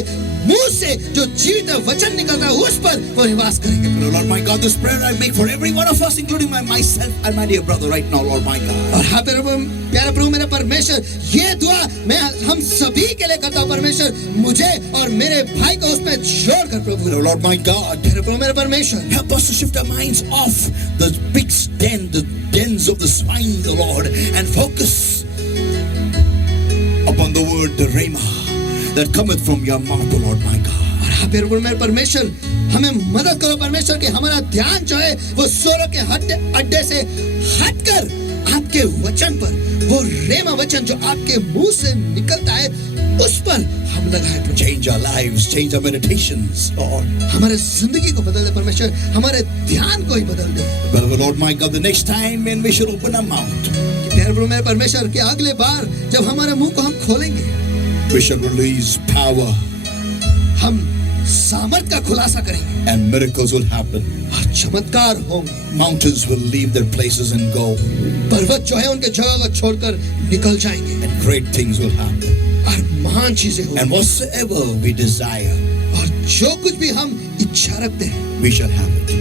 मुंह से जो जीवित वचन निकलता है उस पर वो निवास करेंगे. Lord my God, this prayer I make for every one of us, including myself and my dear brother right now, Lord my God. और हाँ प्यारा प्रभु मेरा परमेश्वर ये दुआ मैं हम सभी के लिए करता हूँ परमेश्वर मुझे और मेरे भाई को उसमें जोड़ कर प्रभु. Lord my God, प्यारा प्रभु मेरा परमेश्वर help us to shift our minds off the pig's den, the dens of the swine, the Lord, and focus upon the word, the Rhema, that cometh from your mouth, O Lord my God. और हाँ प्यारा प्रभु मेरा परमेश्वर हमें मदद करो परमेश्वर कि हमारा ध्यान जो है वो सूरों के अड्डे से हटकर आपके वचन पर वो रेमा वचन जो आपके मुंह से निकलता है उस पर हम लगाए प्रभु. Change our lives, change our meditations, Lord. हमारे जिंदगी को बदल दे परमेश्वर हमारे ध्यान को ही बदल दे. But Lord my God, the next time when we should open our mouth, प्यारे प्रभु मेरे परमेश्वर कि अगले बार जब हमारे मुंह को हम खोलेंगे we shall release power हम सामर्थ का खुलासा करेंगे and miracles will happen. और चमत्कार होंगे. Mountains will leave their places and go, पर्वत जो है उनके जगह को छोड़कर निकल जाएंगे and great things will happen. और महान चीजें होंगी. And whatsoever we desire, और जो कुछ भी हम इच्छा रखते हैं we shall have it.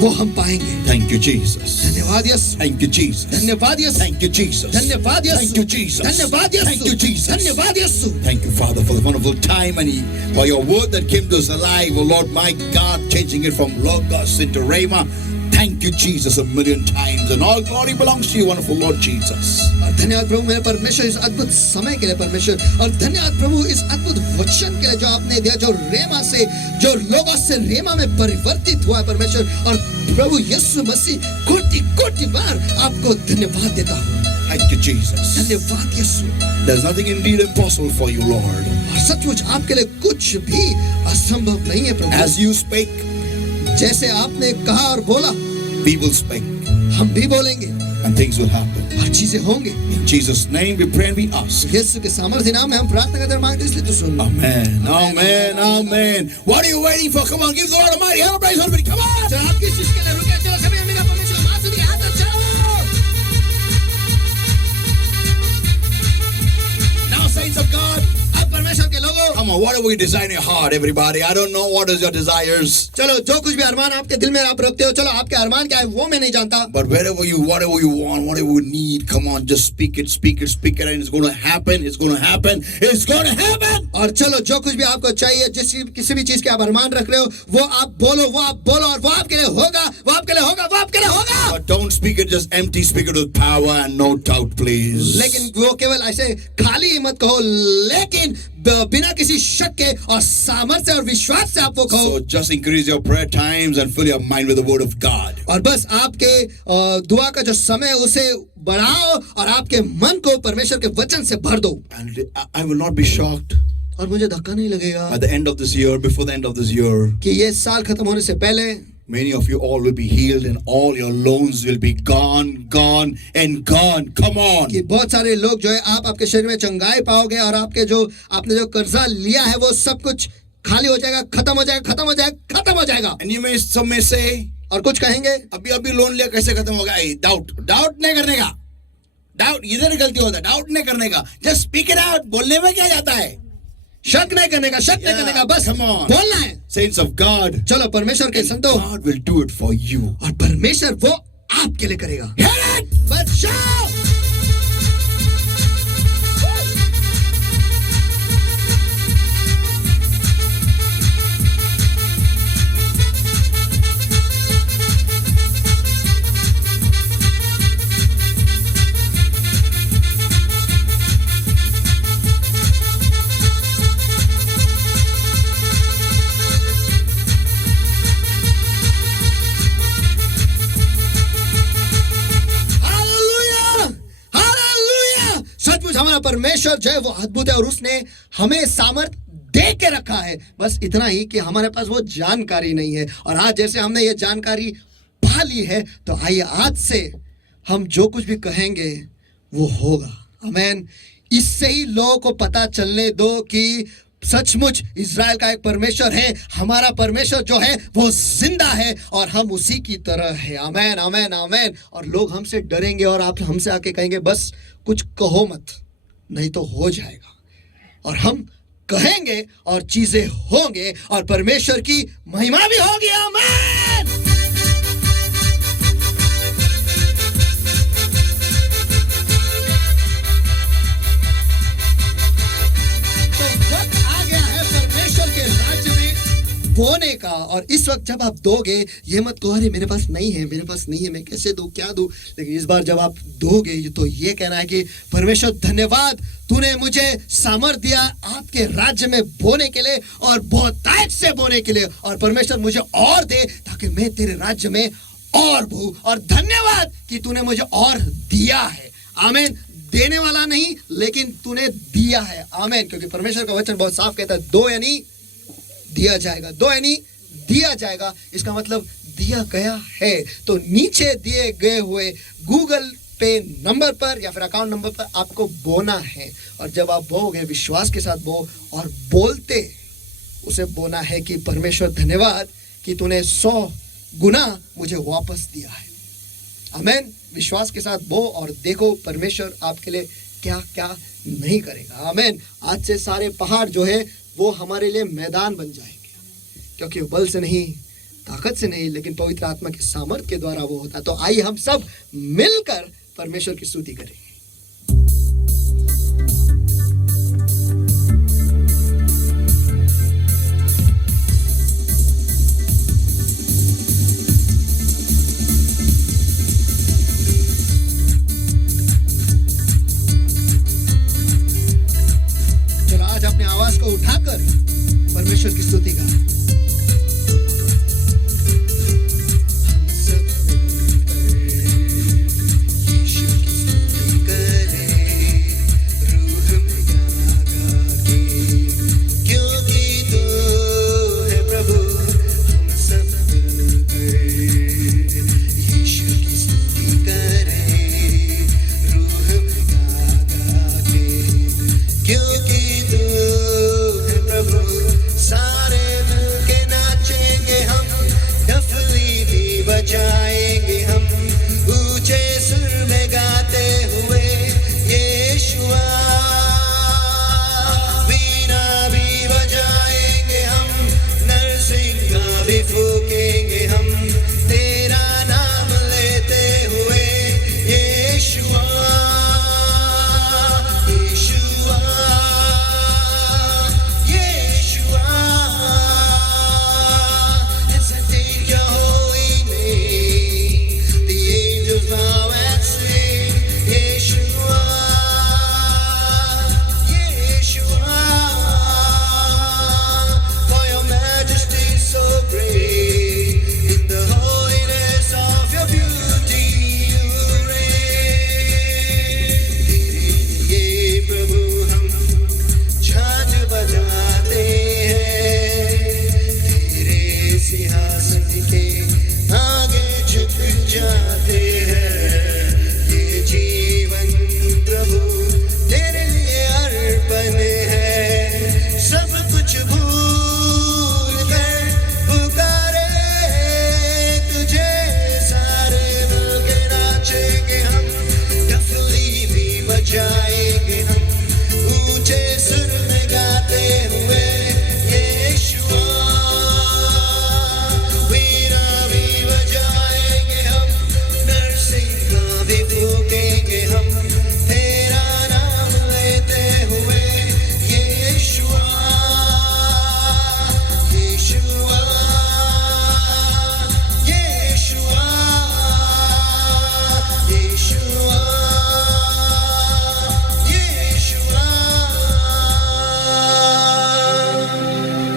वो हम पाएंगे. Thank you, Jesus. धन्यवाद यीशु. Thank you, Jesus. धन्यवाद यीशु. Thank you, Jesus. धन्यवाद यीशु. Thank you, Jesus. धन्यवाद यीशु. Thank you, Jesus. धन्यवाद यीशु. Thank you, Father, for the wonderful time and for your word that came to us alive, oh Lord, my God, changing it from Logos into Rhema. Thank you, Jesus, a million times, and all glory belongs to you, wonderful Lord Jesus. और धन्यवाद प्रभु मेरे परमेश्वर इस अद्भुत समय के लिए परमेश्वर और धन्यवाद प्रभु इस अद्भुत वचन के लिए जो आपने दिया जो रेमा से जो लोगोस से रेमा में परिवर्तित हुआ परमेश्वर और प्रभु यीशु मसीह कोटि बार आपको धन्यवाद देता हूँ. Thank you, Jesus. धन्यवाद यीशु. There's nothing indeed impossible for you, Lord. और सचमुच आपके लिए कुछ भी असंभव नहीं है प्रभु. As you spake, जैसे आपने कहा और बोला we will speak. हम भी बोलेंगे. and things will happen. और चीजें होंगे। In Jesus' name we pray and we ask. यीशु के सामर्थ्य नाम में हम प्रार्थना करते हैं, मांगते हैं, इसलिए तो सुन। Amen. Amen. Amen. What are you waiting for? Come on, give the Lord a mighty hand of praise already. Come on. चलो आप किस चीज के लिए रुके? चलो सभी हमने कहा परमेश्वर को हाथ दिया, हाथ अच्छा। Now, saints of God, अब परमेश्वर के लोगों, come on, whatever you desire in your heart, everybody. I don't know what is your desires. चलो जो कुछ भी अरमान आपके दिल में आप रखते हो, चलो आपके अरमान क्या है वो मैं नहीं जानता। But whatever you want, whatever you need, come on, just speak it, and it's going to happen. It's going to happen. It's going to happen. और चलो जो कुछ भी आपको चाहिए, किसी भी चीज के आप अरमान रख रहे हो, वो आप बोलो और वो आपके लिए होगा, वो आपके लिए होगा, वो आपके लिए होगा। But don't speak it just empty. Speak it with power and no doubt, please. लेकिन वो केवल ऐसे खाली ही मत कहो, लेकिन बिना किसी शक के और सामर्थ्य और विश्वास से आप वो कहो। So just increase your prayer times and fill your mind with the word of God. और बस आपके दुआ का जो समय है उसे बढ़ाओ और आपके मन को परमेश्वर के वचन से भर दो। And I will not be shocked और मुझे धक्का नहीं लगेगा at the end of this year, before the end of this year, कि ये साल खत्म होने से पहले many of you all will be healed and all your loans will be gone and gone. Come on. कि बहुत सारे लोग जो है आप आपके शरीर में चंगाई पाओगे और आपके जो आपने जो कर्जा लिया है वो सब कुछ खाली हो जाएगा, खत्म हो जाएगा। And some may say, और कुछ कहेंगे अभी लोन लिया कैसे खत्म होगा? डाउट नहीं करने का, डाउट इधर गलती होता है, डाउट नहीं करने का, जस्ट स्पीक इट आउट। बोलने में क्या जाता है? शक नहीं करने का, बस come on. बोलना है। Saints of God, चलो परमेश्वर के संतों, God will do it for you. और परमेश्वर वो आपके लिए करेगा। Hear it? बस जाओ। हमारा परमेश्वर जो है वो अद्भुत है और उसने हमें सामर्थ दे के रखा है। बस इतना ही कि हमारे पास वो जानकारी नहीं है। और आज जैसे हमने ये जानकारी पा ली है, तो आइए आज से हम जो कुछ भी कहेंगे वो होगा। आमीन। इससे ही लोगों को पता चलने दो कि सचमुच इज़राइल का एक परमेश्वर है। हमारा परमेश्वर जो है वो जिंदा है और हम उसी की तरह है। आमीन, आमीन, आमीन। और लोग हमसे डरेंगे और आप हमसे आके कहेंगे बस कुछ कहो मत, नहीं तो हो जाएगा। और हम कहेंगे और चीजें होंगे और परमेश्वर की महिमा भी होगी। आमीन। बोने का। और इस वक्त जब आप दोगे, ये मत कहो अरे मेरे पास नहीं है, मैं कैसे दूं, क्या दूं। लेकिन इस बार जब आप दोगे तो ये कहना है कि परमेश्वर धन्यवाद, तूने मुझे सामर्थ्य दिया आपके राज्य में बोने के लिए और बहुतायत से बोने के लिए। और परमेश्वर मुझे और दे ताकि मैं तेरे राज्य में और बो। और धन्यवाद कि तूने मुझे और दिया है। आमीन। देने वाला नहीं, लेकिन तूने दिया है। आमीन। क्योंकि परमेश्वर का वचन बहुत साफ कहता है, दो यानी दिया जाएगा, दो यानी दिया जाएगा। इसका मतलब दिया गया है। तो नीचे दिए गए हुए गूगल पे नंबर पर या फिर अकाउंट नंबर पर आपको बोना है। और जब आप बोओगे विश्वास के साथ बो और बोलते उसे बोना है कि परमेश्वर धन्यवाद कि तूने 100 गुना मुझे वापस दिया है। आमीन। विश्वास के साथ बो और देखो परमेश्वर आपके लिए क्या क्या नहीं करेगा। आमीन। आज से सारे पहाड़ जो है वो हमारे लिए मैदान बन जाएंगे, क्योंकि वो बल से नहीं, ताकत से नहीं, लेकिन पवित्र आत्मा के सामर्थ्य के द्वारा वो होता है। तो आइए हम सब मिलकर परमेश्वर की स्तुति करेंगे। चलो आज अपने आवाज को उठाकर परमेश्वर की स्तुति का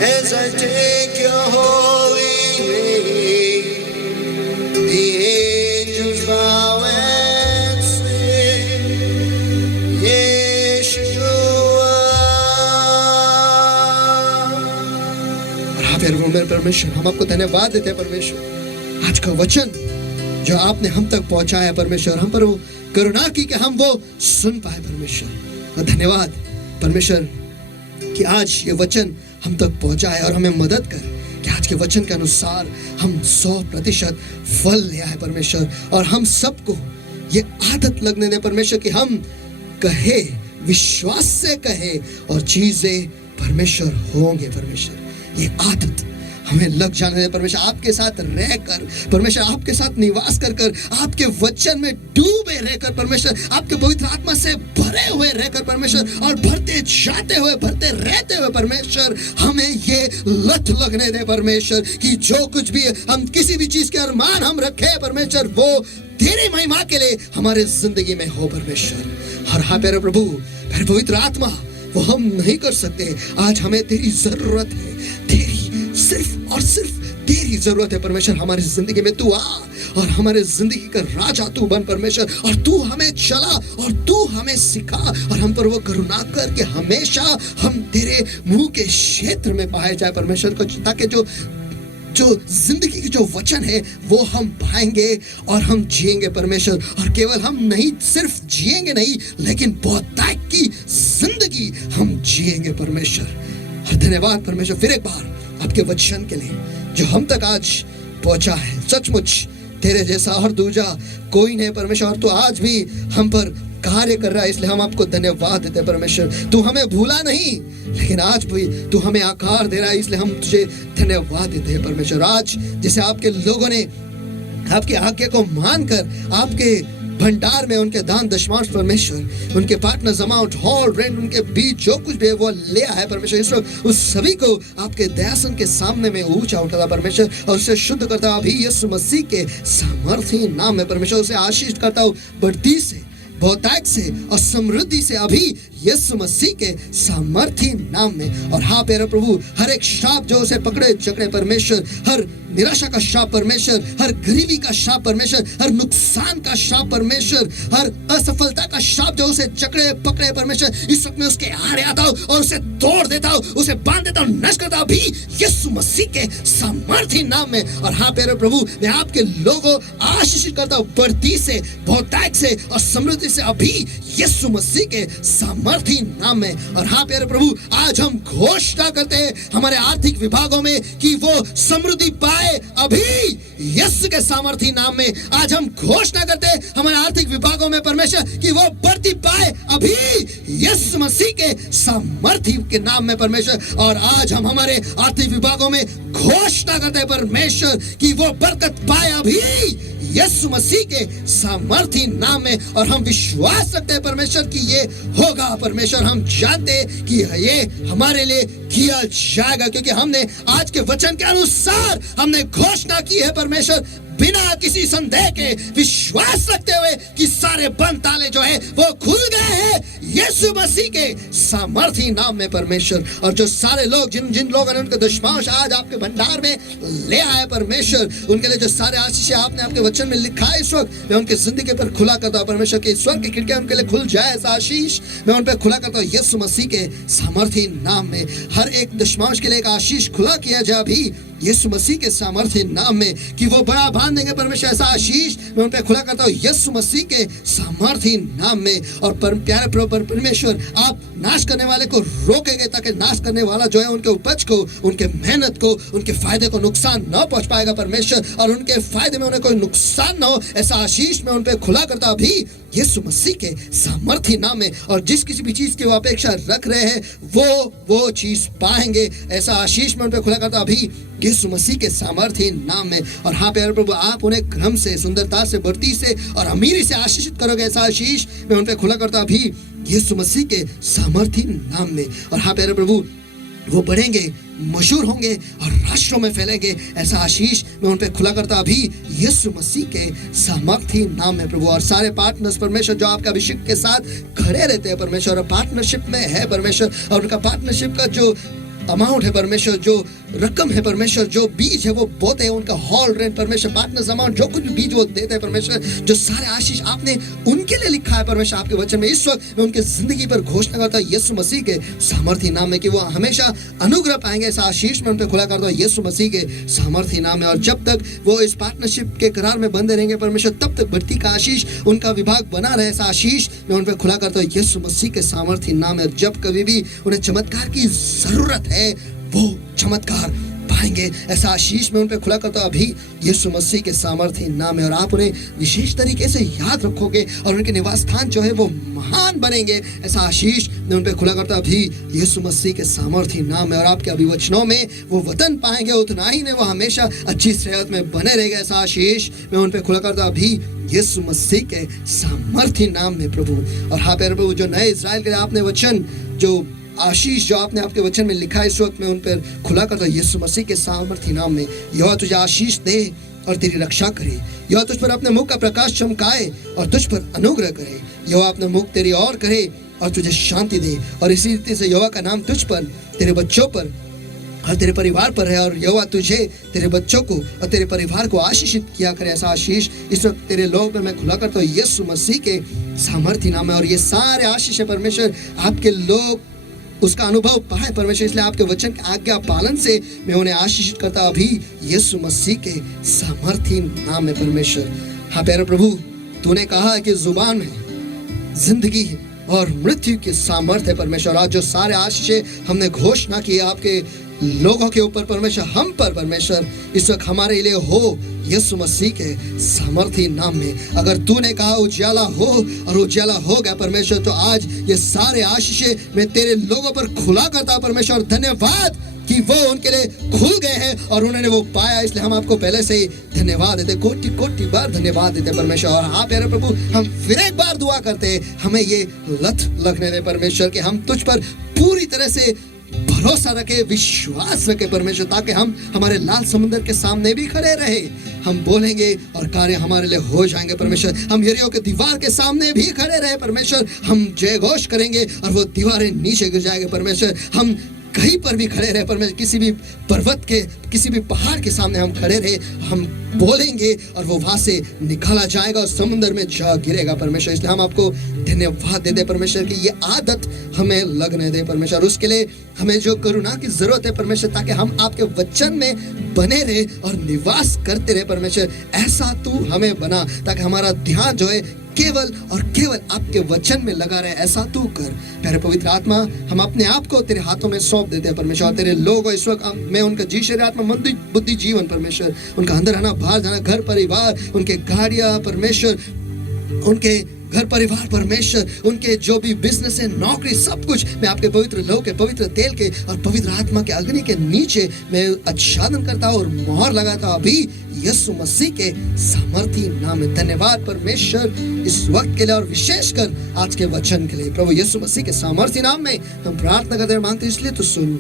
as I take your holy name. The angels bow and sing, Yeshua. और हाँ प्यारे मेरे परमेश्वर, हम आपको धन्यवाद देते हैं परमेश्वर, आज का वचन जो आपने हम तक पहुंचाया परमेश्वर, हम पर वो करुणा की कि हम वो सुन पाए परमेश्वर। और धन्यवाद परमेश्वर कि आज ये वचन हम तक पहुंचाए और हमें मदद कर कि आज के वचन के अनुसार हम 100% फल ले आए परमेश्वर। और हम सबको ये आदत लगने दे परमेश्वर कि हम कहे, विश्वास से कहे और चीजें परमेश्वर होंगे परमेश्वर। ये आदत हमें लग जाने दे परमेश्वर, आपके साथ रहकर परमेश्वर, आपके साथ निवास कर कर, आपके वचन में डूबे रहकर परमेश्वर, आपके पवित्र आत्मा से भरे हुए रहकर परमेश्वर, और भरते जाते हुए, भरते रहते हुए परमेश्वर, हमें ये लत लगने दे परमेश्वर कि जो कुछ भी हम किसी भी चीज के अरमान हम रखे परमेश्वर, वो तेरी महिमा के लिए हमारे जिंदगी में हो परमेश्वर। और हाँ प्यारे प्रभु, मेरे पवित्र आत्मा, वो हम नहीं कर सकते। आज हमें तेरी जरूरत है, तेरी सिर्फ और सिर्फ तेरी जरूरत है परमेश्वर। हमारी जिंदगी में तू आ और हमारे जिंदगी का राजा तू बन परमेश्वर, और तू हमें चला और तू हमें सिखा और हम पर वो करुणा कर के हमेशा हम तेरे मुंह के क्षेत्र में पाए जाए परमेश्वर, ताकि जो जिंदगी की जो वचन है वो हम पाएंगे और हम जिएंगे परमेश्वर। और केवल हम नहीं, सिर्फ जिएंगे नहीं, लेकिन बहुतायत की जिंदगी हम जिएंगे परमेश्वर। और धन्यवाद परमेश्वर फिर एक बार आपके वचन के लिए जो हम तक आज पहुंचा है। सचमुच तेरे जैसा और दूजा कोई नहीं परमेश्वर, और तू आज भी हम पर कार्य कर रहा है, इसलिए हम आपको धन्यवाद देते हैं परमेश्वर। तू हमें भूला नहीं, लेकिन आज भी तू हमें आकार दे रहा है, इसलिए हम तुझे धन्यवाद देते हैं परमेश्वर। आज जैसे आपके लोगों ने आपकी आज्ञा को मानकर आपके भंडार में उनके दान दशमांश परमेश्वर, उनके पार्टनर अमाउंट, हॉल, रेंट, उनके बीच जो कुछ भी है वो ले आया परमेश्वर। इस वक्त उस सभी को आपके दयासन के सामने में ऊंचा उठाता परमेश्वर, और उसे शुद्ध करता हूं अभी यीशु मसीह के सामर्थी नाम में परमेश्वर। उसे आशीष करता हूं बढ़ती से, बहुतायत से और समृद्धि से अभी यीशु मसीह के सामर्थी नाम में। और हाँ प्यारे प्रभु, हर एक श्राप जो उसे पकड़े जकड़े परमेश्वर, हर निराशा का श्राप परमेश्वर, हर गरीबी का श्राप परमेश्वर, हर नुकसान का श्राप परमेश्वर, हर असफलता का श्राप जो उसे जकड़े पकड़े परमेश्वर, इस वक्त में उसके आड़े आता हूं और उसे तोड़ देता हूं, उसे बांध देता हूं, नष्ट करता हूं अभी यीशु मसीह के सामर्थी नाम में। और हाँ प्यारे प्रभु, मैं आपके लोगों आशीषित करता हूं बढ़ती से, बहुतायत से और समृद्धि से अभी यीशु मसीह के सामर्थी नाम में। और हाँ प्यारे प्रभु, आज हम घोषणा करते हैं हमारे आर्थिक विभागों में कि वो समृद्धि पाए अभी यीशु के सामर्थी नाम में। आज हम घोषणा करते हैं हमारे आर्थिक विभागों में परमेश्वर कि वो बढ़ती पाए अभी यीशु मसीह के सामर्थी के नाम में परमेश्वर। और आज हम हमारे आर्थिक विभागों में घोषणा करते हैं परमेश्वर कि वो बरकत पाए अभी यीशु मसीह के सामर्थी नाम में। और हम विश्वास रखते हैं परमेश्वर कि ये होगा परमेश्वर। हम जानते हैं कि ये हमारे लिए किया जाएगा, क्योंकि हमने आज के वचन के अनुसार हमने घोषणा की है परमेश्वर, बिना किसी संदेह के विश्वास रखते हुए कि सारे बंद ताले जो है वो खुल गए हैं यीशु मसीह के सामर्थी नाम में परमेश्वर। और जो सारे लोग जिन लोगों ने उनके दशमांश आज आपके भंडार में ले आए परमेश्वर, उनके लिए जो सारे आशीष आपने आपके वचन में लिखा है, इस वक्त मैं उनके जिंदगी पर खुला करता हूं परमेश्वर की स्वर्ग की खिड़कियां उनके लिए खुल जाए, ऐसा आशीष मैं उन पर खुला करता हूं यीशु मसीह के सामर्थी नाम में। हर एक दशमांश के लिए एक आशीष खुला किया जाए अभी यीशु मसीह के सामर्थ्य नाम में, कि वो बड़ा बांध देंगे परमेश्वर, ऐसा आशीष मैं उन पे खुला करता हूँ यीशु मसीह के सामर्थ्य नाम में। और प्यारे प्रभु परमेश्वर, आप नाश करने वाले को रोकेंगे ताकि नाश करने वाला जो है उनके उपज को, उनके मेहनत को, उनके फायदे को नुकसान न पहुंच पाएगा परमेश्वर, और उनके फायदे में उन्हें कोई नुकसान न हो, ऐसा आशीष मैं उन पे खुला करता हूँ अभी यीशु मसीह के सामर्थ्य नाम में। और जिस किसी भी चीज की वो अपेक्षा रख रहे हैं वो चीज पाएंगे, ऐसा आशीष मैं उन पे खुला करता हूँ अभी यीशु मसीह के सामर्थ्य नाम में। और हाँ प्यारे प्रभु, आप उन्हें क्रम से, सुंदरता से, बढ़ती से और अमीरी से आशीषित करोगे, ऐसा आशीष मैं उन पे खुला करता हूँ अभी यीशु मसीह के सामर्थ्य नाम में। और हाँ प्यारे प्रभु, वो बढ़ेंगे, मशहूर होंगे और राष्ट्रों में फैलेंगे, ऐसा आशीष मैं उन पे खुला करता अभी यीशु मसीह के सामर्थ्य नाम में प्रभु। और सारे पार्टनर्स परमेश्वर जो आपका अभिषेक के साथ खड़े रहते हैं परमेश्वर, और पार्टनरशिप में है परमेश्वर, और उनका पार्टनरशिप का जो अमाउंट है परमेश्वर, जो रकम है परमेश्वर, जो बीज है वो बोते हैं, उनका हॉल रेंट परमेश्वर, पार्टनर्स अमाउंट, जो कुछ भी बीज वो देते हैं परमेश्वर, जो सारे आशीष आपने उनके लिए लिखा है परमेश्वर आपके वचन में, इस वक्त मैं उनके जिंदगी पर घोषणा करता हूँ यीशु मसीह के सामर्थी नाम में कि वो हमेशा अनुग्रह पाएंगे। ऐसा आशीष मैं उन पर खुला करता हूँ यीशु मसीह के सामर्थी नाम में। और जब तक वो इस पार्टनरशिप के करार में बंधे रहेंगे परमेश्वर, तब तक बढ़ती का आशीष उनका विभाग बना रहे। ऐसा आशीष मैं उन पर खुला करता हूँ यीशु मसीह के सामर्थी नाम में। जब कभी भी उन्हें चमत्कार की जरूरत है वो चमत्कार पाएंगे। ऐसा आशीष मैं उन पर खुला करता हूं अभी यीशु मसीह के सामर्थी नाम में। और आप उन्हें विशेष तरीके से याद रखोगे और उनके निवास स्थान जो है वो महान बनेंगे। ऐसा आशीष मैं उन पर खुला करता हूं अभी यीशु मसीह के सामर्थी नाम में। और आपके अभिवचनों में वो वतन पाएंगे, उतना ही नहीं वो हमेशा अच्छी सेहत में बने रहेंगे। ऐसा आशीष मैं उन पर खुला करता हूं अभी यीशु मसीह के सामर्थी नाम में प्रभु। और हाँ प्यारे प्रभु, जो नए इजराइल के लिए आपने वचन, जो आशीष जो आपने आपके वचन में लिखा है, इस वक्त में उन पर खुला करता यीशु मसीह के सामर्थी नाम में। यहोवा तुझे आशीष दे और तेरी रक्षा करे। यहोवा तुझ पर अपने मुख का प्रकाश चमकाए और तुझ पर अनुग्रह करे। यहोवा अपना मुख तेरी ओर करे और तुझे शांति दे। और इसी रीति से यहोवा का नाम तुझ पर, तेरे बच्चों पर और तेरे परिवार पर है। और यहोवा तुझे, तेरे बच्चों को और तेरे परिवार को आशीषित किया करे। ऐसा आशीष इस वक्त तेरे लोग में मैं खुला करता हूँ यीशु मसीह के सामर्थी नाम में। और ये सारे आशीष है परमेश्वर, आपके लोग उसका अनुभव पाए परमेश्वर, इसलिए आपके वचन के आज्ञा पालन से मैं उन्हें आशीषित करता अभी यीशु मसीह के सामर्थी नाम में परमेश्वर। हाँ प्यारे प्रभु, तूने कहा कि जुबान में जिंदगी और मृत्यु के सामर्थ्य है परमेश्वर। आज जो सारे आशीष हमने घोषणा की आपके लोगों के ऊपर परमेश्वर, हम पर परमेश्वर, इस वक्त हमारे लिए हो यीशु मसीह के सामर्थी नाम में। अगर तूने कहा उजाला हो और उजाला हो गया परमेश्वर, तो आज ये सारे आशीष मैं तेरे लोगों पर खुला करता परमेश्वर। धन्यवाद कि वो उनके लिए खुल गए हैं और उन्होंने वो पाया, इसलिए हम आपको पहले से ही धन्यवाद देते, कोटि कोटि बार धन्यवाद देते परमेश्वर। और हाँ प्यारे प्रभु, हम फिर एक बार दुआ करते, हमें ये लत लगने दे परमेश्वर कि हम तुझ पर पूरी तरह से भरोसा रखे, विश्वास रखे परमेश्वर, ताकि हम हमारे लाल समुद्र के सामने भी खड़े रहे। हम बोलेंगे और कार्य हमारे लिए हो जाएंगे परमेश्वर। हम यरीहो के दीवार के सामने भी खड़े रहे परमेश्वर, हम जय घोष करेंगे और वो दीवारें नीचे गिर जाएंगे परमेश्वर। हम कहीं पर भी खड़े रहे परमेश्वर, किसी भी पर्वत के, किसी भी पहाड़ के सामने हम खड़े रहे, हम बोलेंगे और वो वहां से निकाला जाएगा और समुद्र में जा गिरेगा परमेश्वर। इसलिए हम आपको धन्यवाद देते परमेश्वर कि ये आदत हमें लगने दे परमेश्वर। उसके लिए हमें जो करुणा की जरूरत है परमेश्वर, ताकि हम आपके वचन में बने रहे और निवास करते रहे परमेश्वर। ऐसा तू हमें बना ताकि हमारा ध्यान जो है केवल और केवल आपके वचन में लगा रहे। ऐसा तू कर प्यारे पवित्र आत्मा, हम अपने आप को तेरे हाथों में सौंप देते हैं परमेश्वर। और तेरे लोग इस वक्त मैं उनका जी शरीर आत्मा मन बुद्धि जीवन परमेश्वर, उनका अंदर आना बाहर जाना, घर परिवार, उनके गाड़ियां परमेश्वर, उनके घर परिवार परमेश्वर, उनके जो भी बिजनेस है, नौकरी, सब कुछ मैं आपके पवित्र लोग के, पवित्र तेल के और पवित्र आत्मा के अग्नि के नीचे मैं आच्छादन करता हूँ और मोहर लगाता हूँ अभी यीशु मसीह के सामर्थी नाम में। धन्यवाद परमेश्वर इस वक्त के लिए और विशेषकर आज के वचन के लिए। प्रभु यीशु मसीह के सामर्थी नाम में हम प्रार्थना करते मांगते, इसलिए तो सुन।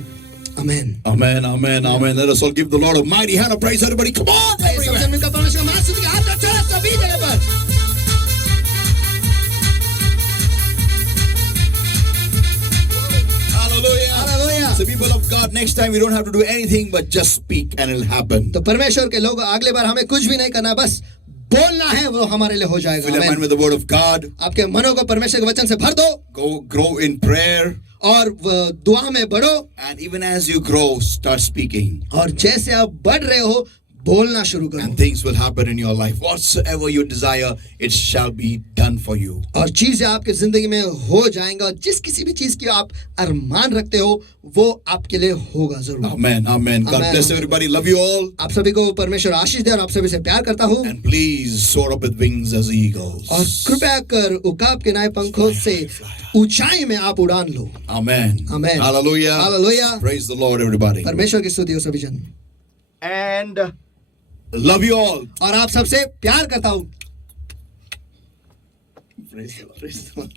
आमेन, Amen, amen, amen. Let us all give the Lord a mighty hand of praise. Everybody, come on! सब जन मिलकर परमेश्वर का महास्तुति के हाथ रखो सभी जगह पर। Hallelujah. So people of God, next time we don't have to do anything but just speak and it'll happen. तो परमेश्वर के लोग अगले बार हमें कुछ भी नहीं करना, बस बोलना है, वो हमारे लिए हो जाएगा। Fill your mind with the word of God. आपके मनों को परमेश्वर के वचन से भर दो, Go grow in prayer. और दुआ में बढ़ो। And even as you grow, start speaking. और जैसे आप बढ़ रहे हो बोलना शुरू करो, And things will happen in your life. Whatsoever you desire, it shall be done for you. और चीजें आपके जिंदगी में हो जाएंगा। जिस किसी भी चीज की आप अरमान रखते हो वो आपके लिए होगा जरूर। Amen, amen. God bless everybody. Love you all. आप सभी को परमेश्वर आशीष दे और आप सभी से प्यार करता हूँ। And please soar up with wings as eagles. और कृपया कर उकाब के नए पंखों से ऊंचाई में आप उड़ान लो। Amen. Amen. Hallelujah. Hallelujah. Praise the Lord, everybody. परमेश्वर की स्तुति हो सभी जन। And love you all. और आप सबसे प्यार करता हूँ। Praise the Lord. Praise the Lord.